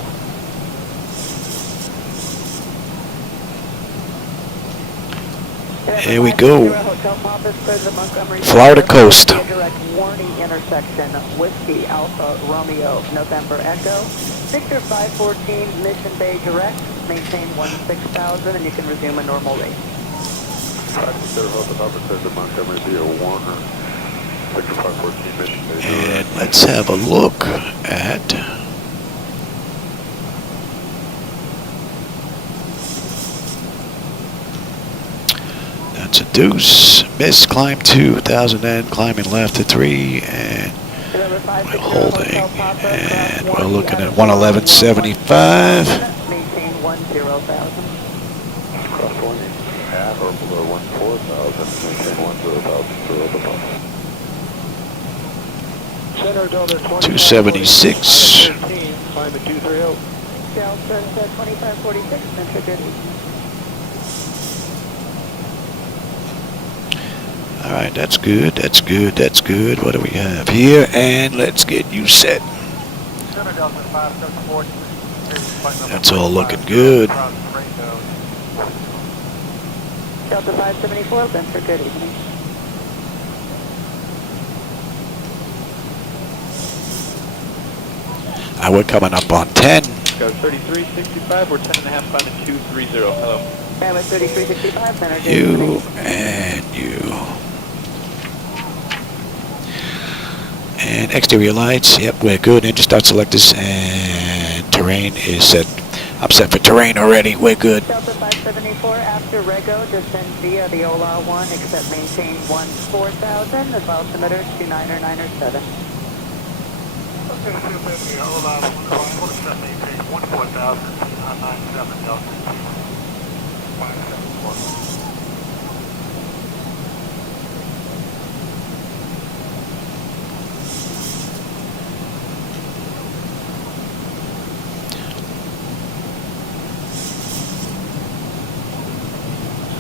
Here we go. Florida coast. Direct warning intersection, Whiskey Alpha Romeo November Echo. Victor 514, Mission Bay direct. Maintain 16,000 and you can resume a normal rate. And let's have a look at that's a deuce. Miss, climb 2,000 and climbing left to 3 and we're holding and we're looking at 111.75. Maintain 10,000. Cross 20, half or below 14,000, maintain 10,000. Center Delta 276. Climb at 230. Delta 2546, Mr. Goody. All right, that's good. That's good. That's good. What do we have here? And let's get you set. That's all looking good. Delta 574, Spencer, good evening. We're coming up on 10. Go 3365, we're 10.5 climbing 230. Hello. Bandwidth 3365, center. You and you. And exterior lights, yep, we're good. Engine start selectors and terrain is set. I'm set for terrain already. We're good. Delta 574 after Rego, descend via the OLA 1, except maintain 14,000, as altimeter 29907. Okay, 250, OLA 1, except maintain 14,000, 297 Delta 574.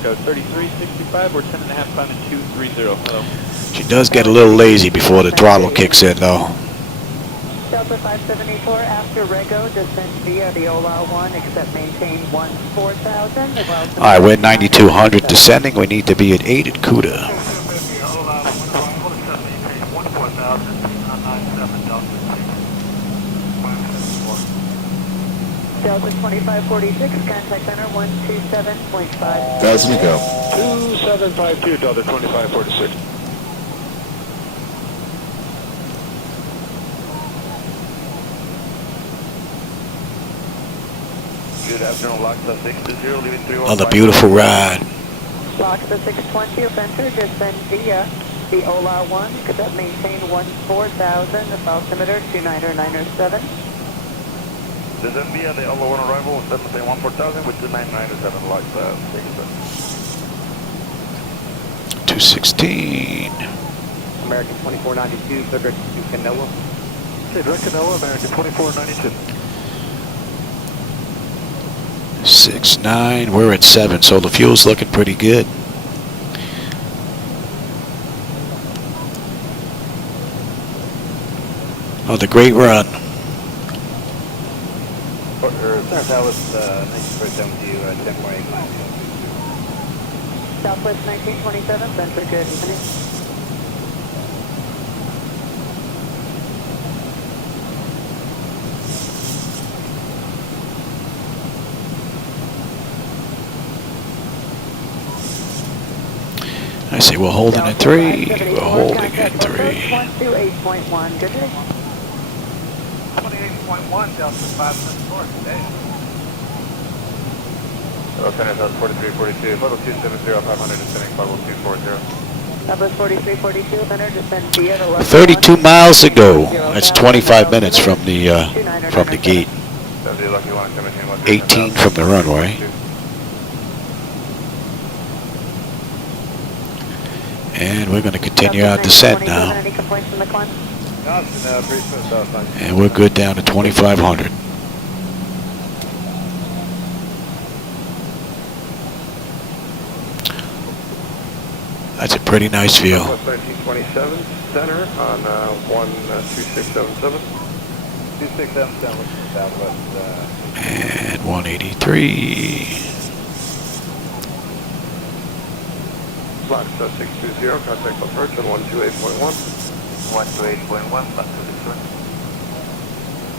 Go 3365, we're 10.5 climbing 230. Hello. She does get a little lazy before the throttle kicks in, though. Delta 574 after Rego, descend via the OLA 1, except maintain 14,000. All right, we're 9,200 descending. We need to be at 8 at CUDA. 250, OLA 1, except maintain 14,000, 297 Delta 574. Delta 2546, contact center 127.5. Guys, let me go. 2752, Delta 2546. Good afternoon, Locksa 620, leaving 315. Another beautiful ride. Locksa 620, Offender, descend via the OLA 1, except maintain 14,000, altimeter 29907. This is via the Olo 1 arrival, 731 4000 with 2997 like that. Take it back. 216. American 2492, so direct to Canoa. Okay, direct Canoa, American 2492. 6-9, we're at 7, so the fuel's looking pretty good. Oh, the great run. Southwest 1927 to 10.89. Southwest 1927, Centric, good evening. I see we're holding at 3. We're holding at 3. 128.1, good day. 28.1, Delta 574 today. Center South 4342, level 270, 500 descending, level 240. Southwest 4342, center descend via 32 miles to go. That's 25 minutes from the gate. 18 from the runway. And we're going to continue our descent now. Any complaints from the climb? And we're good down to 2,500. That's a pretty nice view. 1927, center on 12677. 2677, southwest. And 183. Fox 620, contact approach on 128.1. 128.1, Fox 620.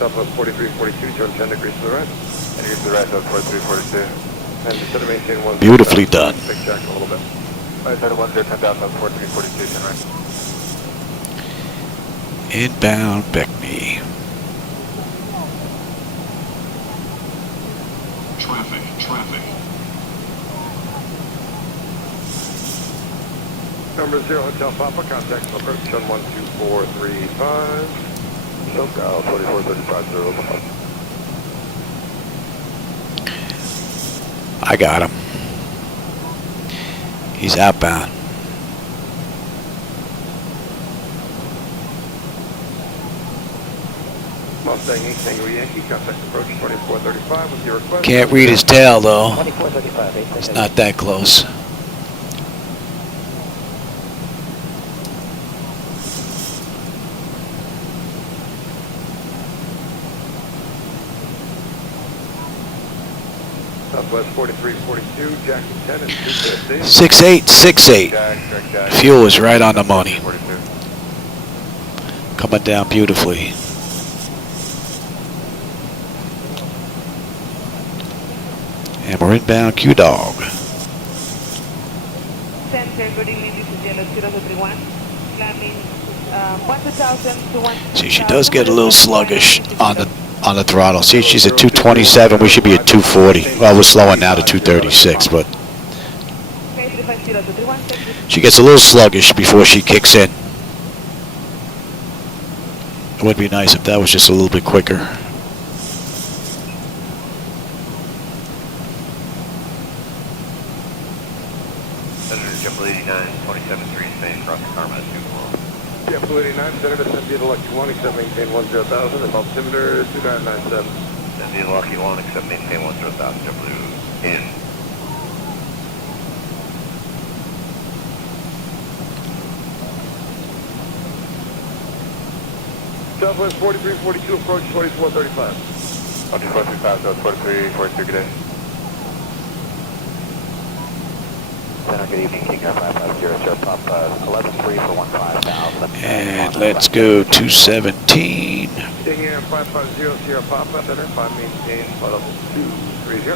Southwest 4342, turn 10 degrees to the right. And here's the right, Southwest 4342. And instead of maintaining 1. Beautifully done. Big jack a little bit. Right side of 10,000, 4342, turn right. Inbound Beckney. Traffic. Number 0, Hotel Papa, contact approach on 12435. SoCal 2435. I got him. He's outbound. Mustang 8 Tango Yankee, contact approach 2435 with your request. Can't read his tail though. 2435, It's not that close. Southwest 4342, Jackson 10 and 250. 6868. Fuel is right on the money. Coming down beautifully. And we're inbound Q-Dog. Center, good evening, this is Yellow 0031. Climbing 1,000 to 1. See, she does get a little sluggish on the throttle. See, she's at 227. We should be at 240. Well, we're slowing now to 236, but she gets a little sluggish before she kicks in. It would be nice if that was just a little bit quicker. JetBlue 89, 27.3, staying across the Carmen at 2 JetBlue 89, center descend via the Lucky 1, except maintain 10,000, and altimeter 2997. Descend via the Lucky 1, except maintain 10,000, JetBlue in. Southwest 4342, approach 2435. 2435, so 4342, good day. Center, good evening, King Air 550, Pop 11-3 for 15,000. And let's go 217. King Air 550, Sierra Papa, center, 5 maintain, flight level 230.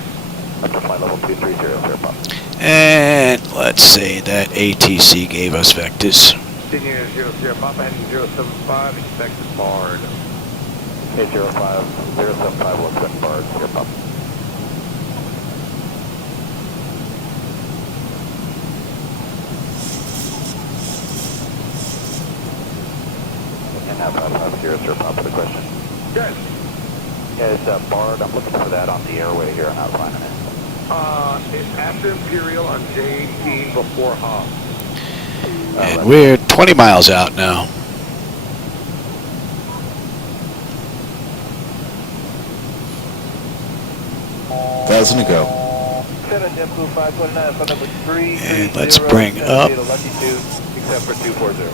Up to flight level 230, Sierra Pop. And let's say that ATC gave us vectors. King Air 0 Sierra Papa, heading 075, expected barred. 805, 075 will expect barred, Sierra Pop. And now 550, Sierra Papa, the question. Good. Is Bard, I'm looking for that on the airway here. I'm not finding it. It's after Imperial on J18 before Hobbs. And we're 20 miles out now. Thousand to go. And let's bring up. Except for 240.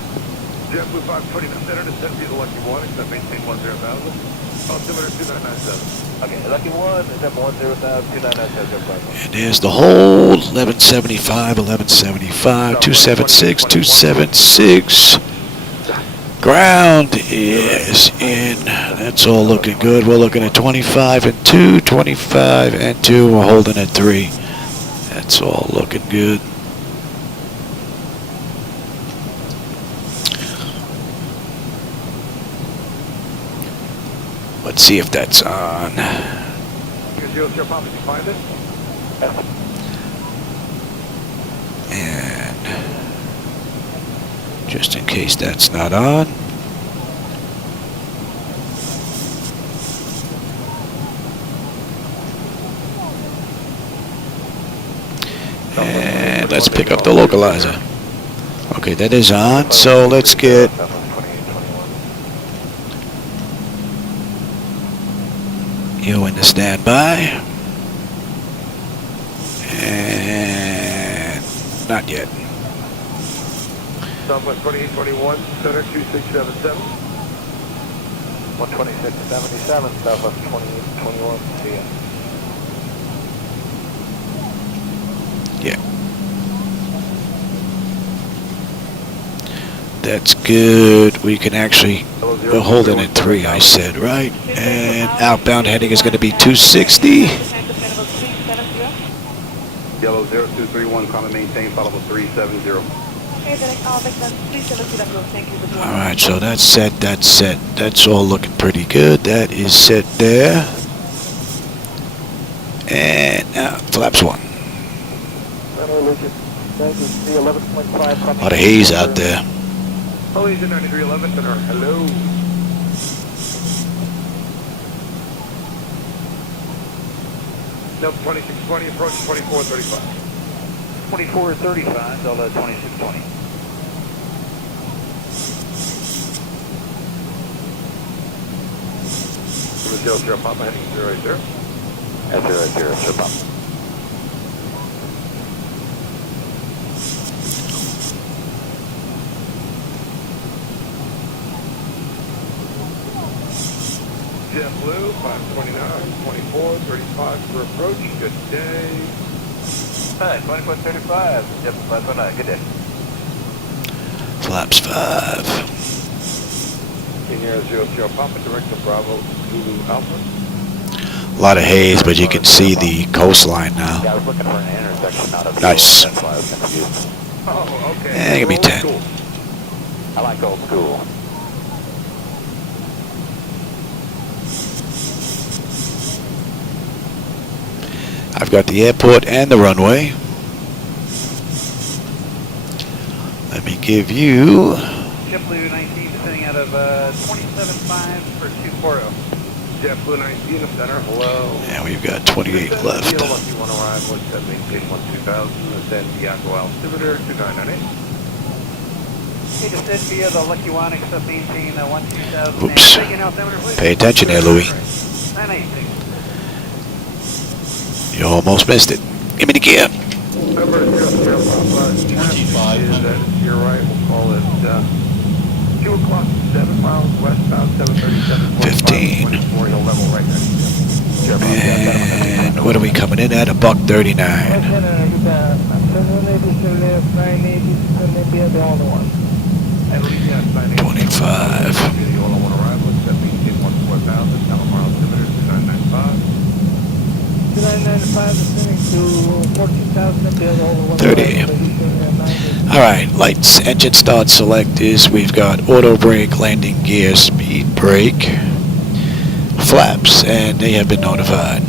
JetBlue 520 center to send you the Lucky 1, except maintain 10,000. Altimeter 2997. Okay, Lucky 1, except 10,000, 2997. And there's the hold. 1175, 1175, 276, 276. Ground is in. That's all looking good. We're looking at 25 and 2, 25 and 2. We're holding at 3. That's all looking good. Let's see if that's on. And just in case that's not on. And let's pick up the localizer. Okay, that is on, so let's get you in the standby. And not yet. Southwest 2821, center 2677. 12677, Southwest 2821, see ya. Yeah. That's good. We can actually, we're holding at 3, I said, right? And outbound heading is going to be 260. Yellow 0231, common maintain, followable 370. Alright, so that's set, that's set. That's all looking pretty good. That is set there. And now, flaps 1. A lot of haze out there. Police in 9311, center, hello. Delta 2620, approach 2435. 2435, Delta 2620. Zero Papa heading 080. At 080, Zero Papa. JetBlue 529, 24, 35 for approach. Good day. Hi, 2435, JetBlue 529, good day. Flaps 5. Senior 00 Papa, direct to Bravo, Zulu Alpha. A lot of haze, but you can see the coastline now. Yeah, I was looking for an intersection out of Nice. That's why I was confused. Oh, okay. And give me 10. Cool. I like old school. I've got the airport and the runway. Let me give you. JetBlue 19 descending out of 27.5 for 240. JetBlue 19, the center, hello. And we've got 28 left. Lucky 1 arrival, except maintain 12,000, ascend Diago altimeter 2998. Hey, descend via the Lucky 1, except maintain 12,000. Oops. Altimeter, please. Pay attention there, Louis. 986. You almost missed it. Give me the gear. Number 00 Papa, 25. Is that you're right, we'll call it 2 o'clock, 7 miles westbound, 737. 15. 24, he'll level right next to you. And what are we coming in at? $139. 25. 30. Alright, lights, engine start selectors. We've got auto brake, landing gear, speed brake, flaps, and they have been notified.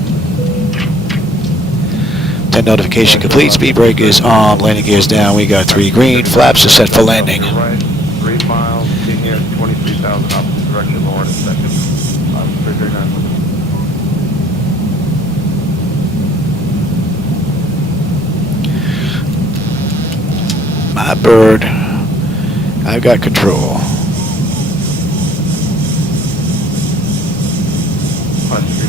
10 notification complete, speed brake is on, landing gear is down. We got 3 green, flaps are set for landing. Right, 3 miles, senior 23,000 opposite direction, Lord, second. 339. my bird. I've got control.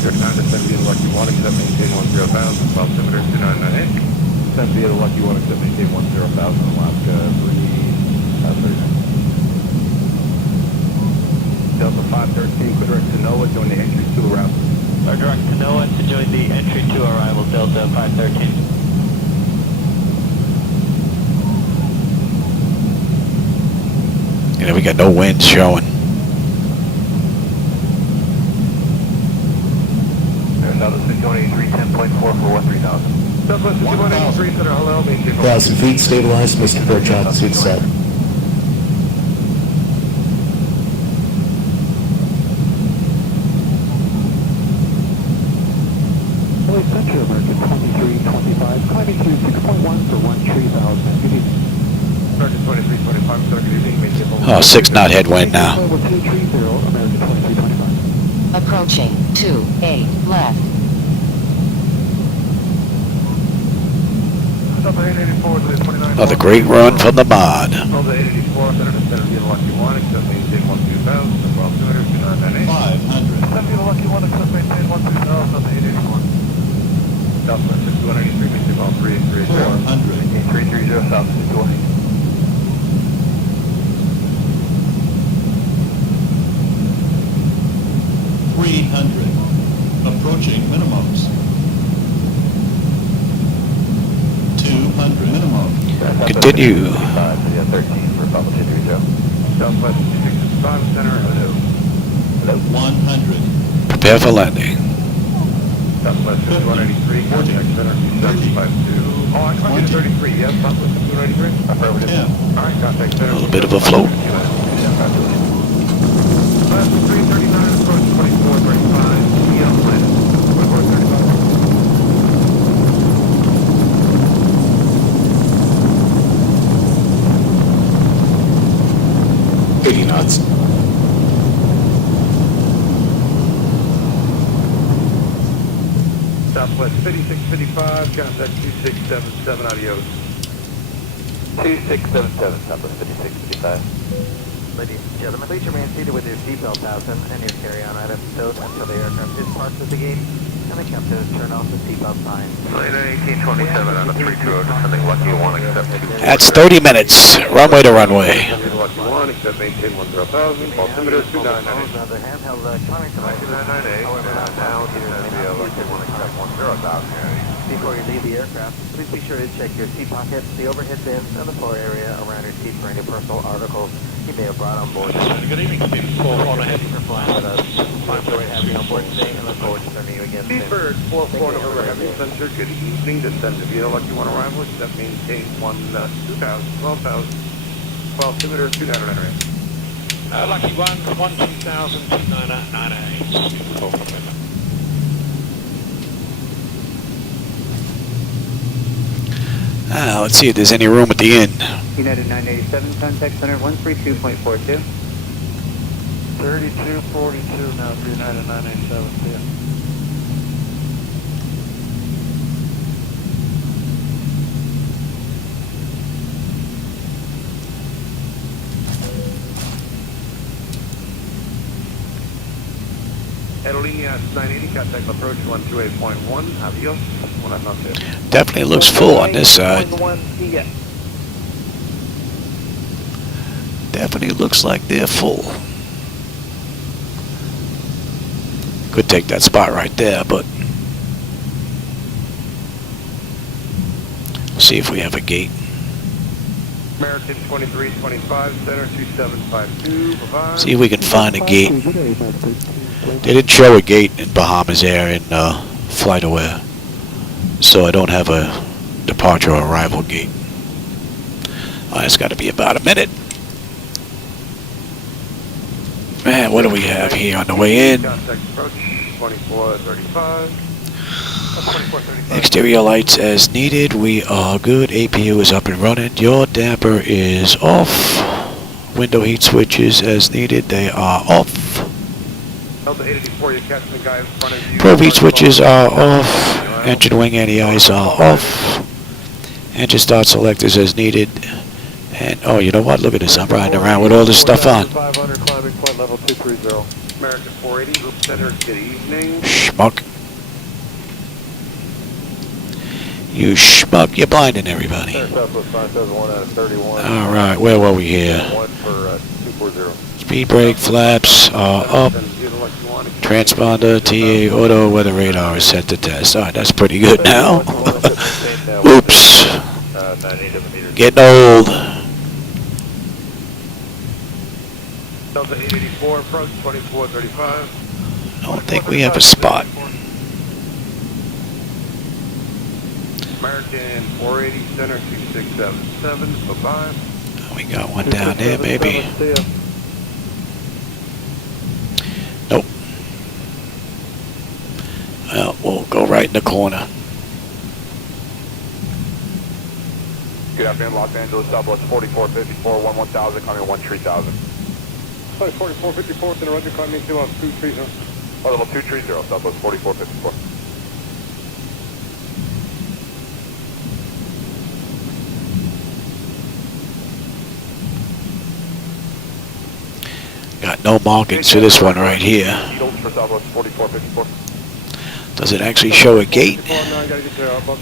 Descend via Lucky 1, accept maintain 10,000, altimeter 2998. Descend via Lucky 1, accept maintain 10,000, Alaska 339. Delta 513, clear direct to NOAA, join the entry to arrival. Our direct to NOAA to join the entry to arrival, Delta 513. You know, we got no wind showing. Another 623, 10.4 for 13,000. Southwest 5183, center LL, maintain 1,000 feet, stabilized, missing approach altitude set. Boy Central, American 2325, climbing through 6.1 for 13,000. Good evening. American 2325, sir, good evening, maintain Oh, 6 knot headwind now. Level 230, American 2325. Approaching 28 left. Delta 884 to the 29. Another great run from the mod. Delta 884, center descend via Lucky 1, accept maintain 12,000, altimeter 2998. 500. Descend via Lucky 1, accept maintain 12,000 on the 884. Southwest 6183, maintain all 3830. 400. Maintain 330, south 6180. 300. Approaching minimums. 200 minimum. Continue. 13 for Papa 230. Southwest 265, center, hello. 100. Prepare for landing. Southwest 5183, contact center 2752. Oh, I come you to 33, yes, Southwest 5183? Affirmative. Yeah. All right, contact center. A little bit of a float. Last 339, approach 2435, CL land. 2435. 80 knots. Southwest 5655, contact 2677, adios. 2677, Southwest 5655. Ladies and gentlemen, please remain seated with your seatbelt fastened and your carry-on items stowed until the aircraft is parked at the gate and the captain has turned off the seatbelt sign. Flight 1827 on a 320, descending Lucky 1, accept. That's 30 minutes. Runway to runway. Lucky 1, accept maintain 10,000, altimeter 2998. The handheld electronic devices. 2998, now descend via Lucky 1, accept 10,000. Before you leave the aircraft, please be sure to check your seat pockets, the overhead bins, and the floor area around your seat for any personal articles you may have brought on board. Good evening, Steve. 4 on ahead. Thank you for flying with us. We enjoy having you on board today and look forward to serving you again soon. Seabird 44 November Heavy Center, good evening, descend to Vita Lucky 1 arrival, accept maintain 12,000, altimeter 2998. Lucky 1, 12,000, 2998. Let's see if there's any room at the end. United 987, contact center 132.42. 3242 now for United 987, see ya. Aerolíneas 980, contact approach 128.1, adios. Buenas noches. Definitely looks full on this side. Definitely looks like they're full. Could take that spot right there, but see if we have a gate. American 2325, center 2752, bye-bye. See if we can find a gate. They didn't show a gate in Bahamasair in Flightdeck, so I don't have a departure or arrival gate. It's got to be about a minute. Man, what do we have here on the way in? Contact approach 2435. Exterior lights as needed. We are good. APU is up and running. Your damper is off. Window heat switches as needed. They are off. Delta 884, you're catching the guy in front of you. Probe heat switches are off. Engine wing anti-ice are off. Engine start selectors as needed. And, oh, you know what? Look at this. I'm riding around with all this stuff on. 500 climbing point level 230. American 480, Group Center, good evening. Schmuck. You schmuck. You're blinding everybody. Southwest 571 out of 31. All right. Where were we here? 1 for 240. Speed brake flaps are up. Transponder, TA, auto, weather radar is set to test. All right, that's pretty good now. Oops. Getting old. Delta 884 approach 2435. I don't think we have a spot. American 480 center 2677. Bye-bye. We got one down there, maybe. Nope. Well, we'll go right in the corner. Good afternoon, Los Angeles, Southwest 4454, 11000, coming 13000. Sorry, 4454, center roger, climbing to 230. Oh, level 230, Southwest 4454. Got no markings for this one right here. For Southwest 4454. Does it actually show a gate?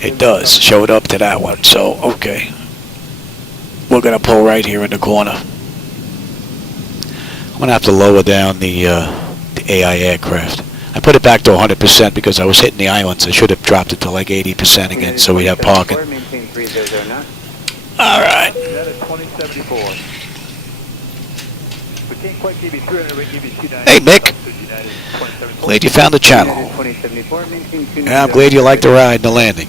It does. Show it up to that one. So, okay. We're going to pull right here in the corner. I'm going to have to lower down the AI aircraft. I put it back to 100% because I was hitting the islands. I should have dropped it to like 80% again so we'd have parking. All right. Hey, Mick. Glad you found the channel. Yeah, I'm glad you like the ride and the landing.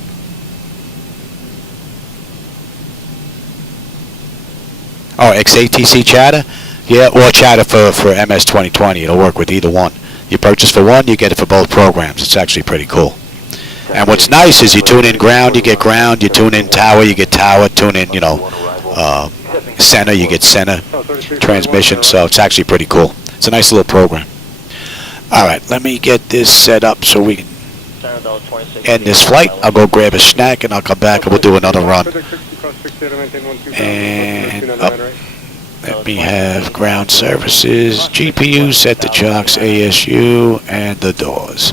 Oh, XATC chatter? Yeah, or chatter for MS 2020. It'll work with either one. You purchase for one, you get it for both programs. It's actually pretty cool. And what's nice is you tune in ground, you get ground. You tune in tower, you get tower. Tune in, you know, center, you get center transmission. So it's actually pretty cool. It's a nice little program. All right, let me get this set up so we can end this flight. I'll go grab a snack and I'll come back and we'll do another run. And up. Let me have ground services, GPU, set the chocks, ASU, and the doors.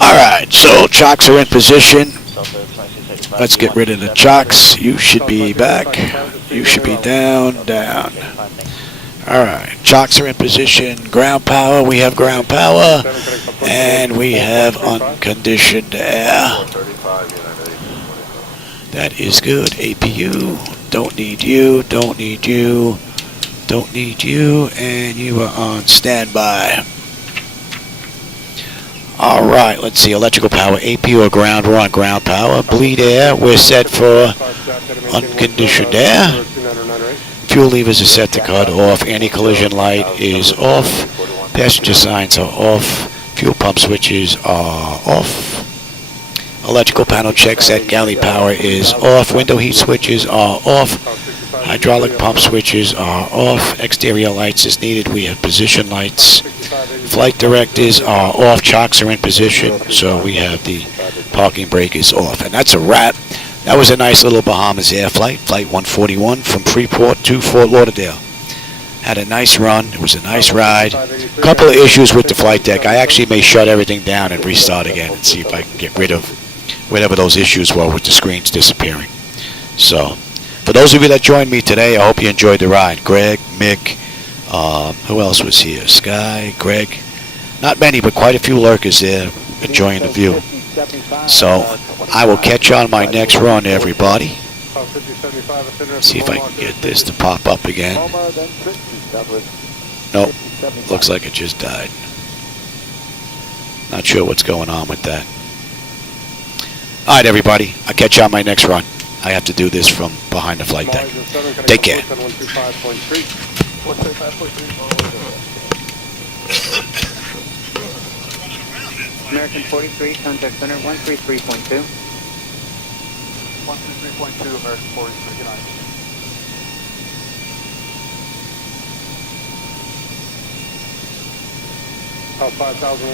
All right, so chocks are in position. Let's get rid of the chocks. You should be back. You should be down, down. All right, chocks are in position. Ground power, we have ground power. And we have unconditioned air. That is good. APU, don't need you, don't need you, don't need you, and you are on standby. All right, let's see, electrical power, APU or ground, we're on ground power. Bleed air, we're set for unconditioned air. Fuel levers are set to cut off. Anti-collision light is off. Passenger signs are off. Fuel pump switches are off. Electrical panel check set. Galley power is off. Window heat switches are off. Hydraulic pump switches are off. Exterior lights is needed. We have position lights. Flight directives are off. Chocks are in position. So we have the parking brake is off. And that's a wrap. That was a nice little Bahamasair flight, Flight 141 from Freeport to Fort Lauderdale. Had a nice run. It was a nice ride. A couple of issues with the flight deck. I actually may shut everything down and restart again and see if I can get rid of whatever those issues were with the screens disappearing. So, for those of you that joined me today, I hope you enjoyed the ride. Greg, Mick, who else was here? Sky, Greg. Not many, but quite a few lurkers there enjoying the view. So, I will catch you on my next run, everybody. See if I can get this to pop up again. Nope. Looks like it just died. Not sure what's going on with that. Alright, everybody. I'll catch you on my next run. I have to do this from behind the flight deck. Take care. American 43, contact center 133.2. 133.2, American 43, good night. 5001.